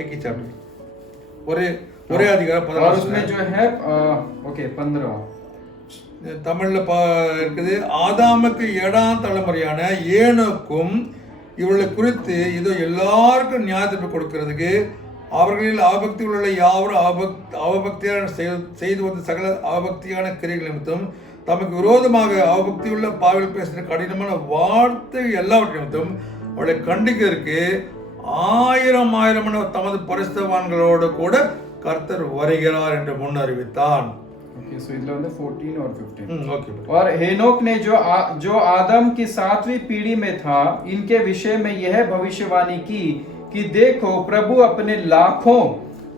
एक ही चैप्टर ஒரே அதிகாரம் 14 और उसमें जो है ओके 15 தமிழ்ல இருக்குது. ஆதாமுக்கு 7ஆம் தலைமுறையான ஏனோக்கும் இவர்களை குறித்து இதோ எல்லாருக்கும் நியாயத்தீர்ப்பு கொடுக்கிறதுக்கு அவர்களில் அவபக்தி உள்ள யாவரும் அவபக்தியான செய்து வந்த சகல அவபக்தியான கிரைகள் நிமித்தம் தமக்கு விரோதமாக அவபக்தியுள்ள பாவில் பேசுகிற கடினமான வார்த்தை எல்லாவற்றை நிமித்தம் அவளை கண்டிக்கிறதுக்கு 1000 தமது பரிசுத்தவான்களோடு கூட கர்த்தர் வருகிறார் என்று முன் அறிவித்தான். ओके सो इधर வந்து 14 और 15 ओके। और हेनोक ने जो आदम की 7वीं पीढ़ी में था, इनके विषय में यह भविष्यवाणी की कि देखो प्रभु अपने लाखों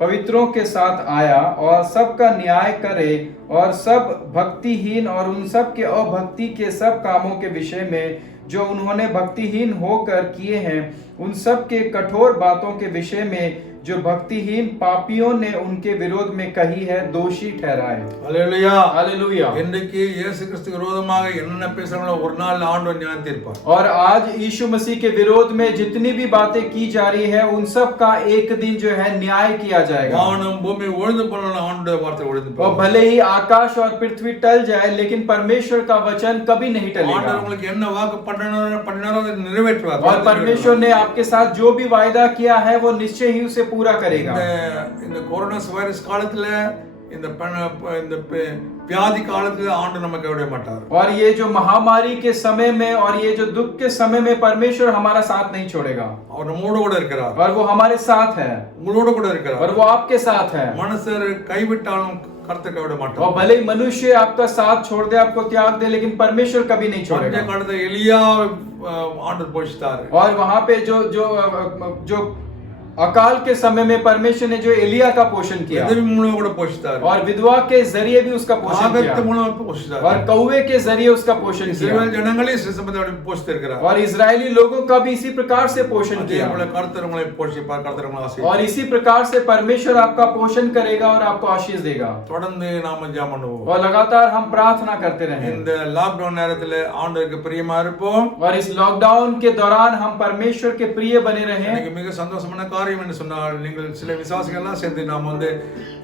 पवित्रों के साथ आया और सबका न्याय करे और सब भक्तिहीन और उन सब के अभक्ति के सब कामों के विषय में जो उन्होंने भक्तिहीन होकर किए हैं, उन सब के कठोर बातों के विषय में जो भक्तिहीन पापियों ने उनके विरोध में कही है, दोषी ठहराए। Hallelujah hallelujah. इनके यीशु क्रिस्तु विरोधமாக என்னென்ன பேசுறாங்களோ ஒரு நாள் ஆண்டவர் நியாயம் தீர்ப்பார்। और आज यीशु मसीह के विरोध में जितनी भी बातें की जा रही है उन सब का एक दिन जो है न्याय किया जाएगा। வானம் பூமி ஒழிந்து போனாலும் ஆண்டவருடைய வார்த்தை ஒழிந்து போகாது। और भले ही आकाश और पृथ्वी टल जाए लेकिन परमेश्वर का वचन कभी नहीं टलेगा। ஆண்டவர் உங்களுக்கு என்ன வாக்கு பண்ணாரோ அதை நிறைவேற்றுவார்। और परमेश्वर ने आपके साथ जो भी वायदा किया है वो निश्चय ही उसे पूरा करेगा। இந்த கொரோனா வைரஸ் காலத்துல இந்த வியாதி காலத்துல ஆண்டவர் நமக்கு விட மாட்டார்। और ये जो महामारी के समय में और ये जो दुख के समय में परमेश्वर हमारा साथ नहीं छोड़ेगा। அவர் நம்மோடு கூட இருக்கிறார்। और वो हमारे साथ है। உங்களோடு கூட இருக்கிறார்। और वो आपके साथ है। மனுஷர் கைவிட்டாலும் கர்த்தர் கைவிட மாட்டார்। और भले ही मनुष्य आपका साथ छोड़ दे, आपको त्याग दे, लेकिन परमेश्वर कभी नहीं छोड़ेगा। அந்த காலத்துல எலியா ஆண்டவர் போஷித்தார்। और वहां पे जो अकाल के समय में परमेश्वर ने जो एलिया का पोषण किया పెదవి మూలంగా కూడా పోషిస్తారు, और विधवा के जरिए भी उसका पोषण ఆగత్తు किया మూలంగా పోషిస్తారు. और कौवे के जरिए उसका पोषण किया இஸ்ரவேல் ஜனங்களே சிசம்பதோடு போஷித்திருக்கிறார். और इजरायली लोगों का भी इसी प्रकार से पोषण அதே किया போல கர்த்தர் உங்களை போஷிப்பார், கர்த்தர் உங்களை और ஆசீர்வதிப்பார். इसी प्रकार से परमेश्वर आपका पोषण करेगा और आपको आशीष देगा தொடர்ந்து நாம ஜெபம் பண்ணுவோம். और लगातार हम प्रार्थना करते रहें இந்த லாக்டவுன் நேரத்துல ஆண்டவருக்கு பிரியமா இருப்போம். और इस लॉकडाउन के दौरान हम परमेश्वर के प्रिय बने रहें எனக்கு மிக சந்தோஷமான காரியம் என்று சொன்னால், நீங்கள் சில விசுவாசிகள் எல்லாம் சேர்ந்து நாம்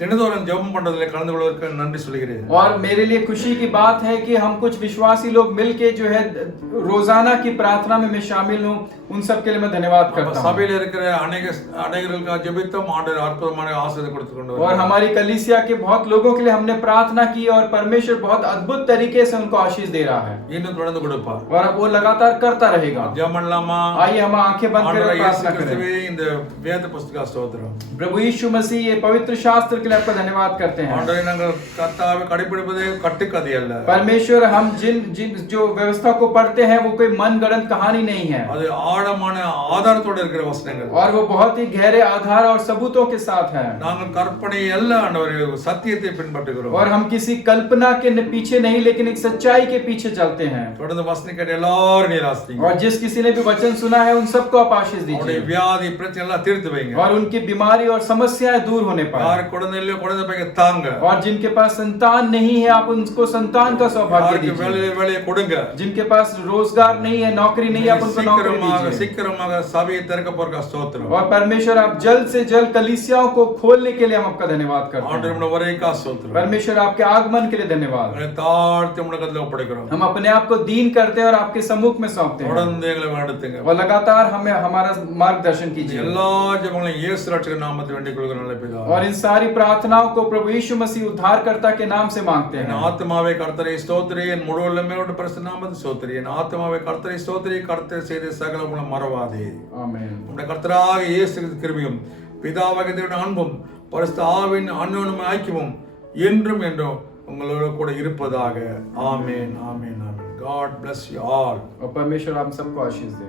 தினந்தோறும் ஜெபம் பண்றதுல கலந்து கொள்வதற்கு நன்றி சொல்கிறேன். और मेरे लिए खुशी की बात है कि हम कुछ विश्वासी लोग मिलके जो है रोजाना की प्रार्थना में मैं शामिल हूँ, उन सब के लिए मैं धन्यवाद करता हूँ சபையில இருக்கிற அநேகர்களுக்கு ஜெபித்தோம், ஆண்டவர் அற்புதமான ஆசீர்வாதம் கொடுத்து கொண்டு और हमारी कलीसिया के बहुत लोगों के लिए हमने प्रार्थना की और परमेश्वर बहुत अद्भुत तरीके से उनको आशीष दे रहा है இன்னும் தொடர்ந்து கொடுப்பார். और अब वो लगातार करता रहेगा. ஜெபம் பண்ணலாமா? आइए हम आंखें बंद ஆண்டவர் कर இயேசு प्रार्थना கிறிஸ்துவே करें. இந்த வேத புஸ்தக ஸ்தோத்திரம். प्रभु यीशु मसीह ये पवित्र शास्त्र के लिए आपका धन्यवाद करते हैं. ஆண்டவரை நாங்கள் கர்த்தாவை கடைபிடிப்பது கட்டுக்கதை அல்ல. परमेश्वर हम जिन जिन जो व्यवस्था को पढ़ते हैं वो कोई मनगढ़ंत कहानी नहीं है அது ஆழமான ஆதாரத்தோட இருக்கிற வசனங்கள். और वो बहुत ही गहरे आधार और सबूतों के साथ है. நாங்கள் கற்பனை அல்ல ஆண்டவரே, சத்தியத்தை பின்பற்றுகிறோம். और हम किसी कल्पना के पीछे नहीं लेकिन एक सच्चाई के पीछे चलते हैं. தொடர்ந்து வசனம் கேட்ட எல்லாரும் நீர் ஆசீர்வதிங்க. और जिस किसी ने भी वचन सुना है उन सबको आप आशीष அவருடைய दीजिए வியாதி பிரச்சனை எல்லாம் தீர்த்து வைங்க. और उनकी बीमारी और समस्याएं दूर होने யார் पाए. குழந்தை இல்லையோ குழந்தை பையன் தாங்க. और जिनके पास संतान नहीं है आप उनको संतान का सौभाग्य யாருக்கு दीजिए. வேலையை கொடுங்க. जिनके पास रोजगार नहीं है, नौकरी नहीं है, आप उनको नौकरी दीजिए. சீக்கிரமாக சபையை திறக்க போற ஸ்தோத்திரம். और परमेश्वर आप जल्द से जल्द कलीसियाओं को खोलने के लिए हम आपका धन्यवाद करते ஆண்டவர் हैं. நம்முடைய வரைக்கா ஸ்தோத்திரம். परमेश्वर आपके आगमन के लिए धन्यवाद. உங்களை தாழ்த்தி உம்முடைய கரத்துல ஒப்படைக்கிறோம். हम अपने आप को दीन करते हैं और आपके सम्मुख में सौंपते हैं தொடர்ந்து எங்களை நடத்துங்க. और लगातार हमें हमारा मार्गदर्शन कीजिए. எல்லா ஜெபங்களையும் இயேசு ரட்சகர் நாமத்தில் வேண்டிக் கொள்கிறோம் நல்ல பிதாவே. और इन सारी प्रार्थनाओं को प्रभु यीशु मसीह उद्धारकर्ता के नाम से मांगते என் हैं. ஆத்மாவே கர்த்தரை ஸ்தோத்திரி, என் முழு உள்ளமையோடு பரிசுத்த நாமத்தை ஸ்தோத்திரி. என் ஆத்மாவே கர்த்தரை ஸ்தோத்திரி, கர்த்தர் செய்த சகல உங்களை மறவாதே. आमीन. நம்முடைய கர்த்தராக இயேசு கிறிஸ்து கிருபையும் பிதாவாகிய தேவனுடைய அன்பும் பரிசுத்த ஆவியின் அன்யோன்ய ஐக்கியமும் என்றும் என்றும் உங்களோட கூட இருப்பதாக. ஆமென், ஆமென், ஆமென். God bless you all. और परमेश्वर आप सबको आशीष दे.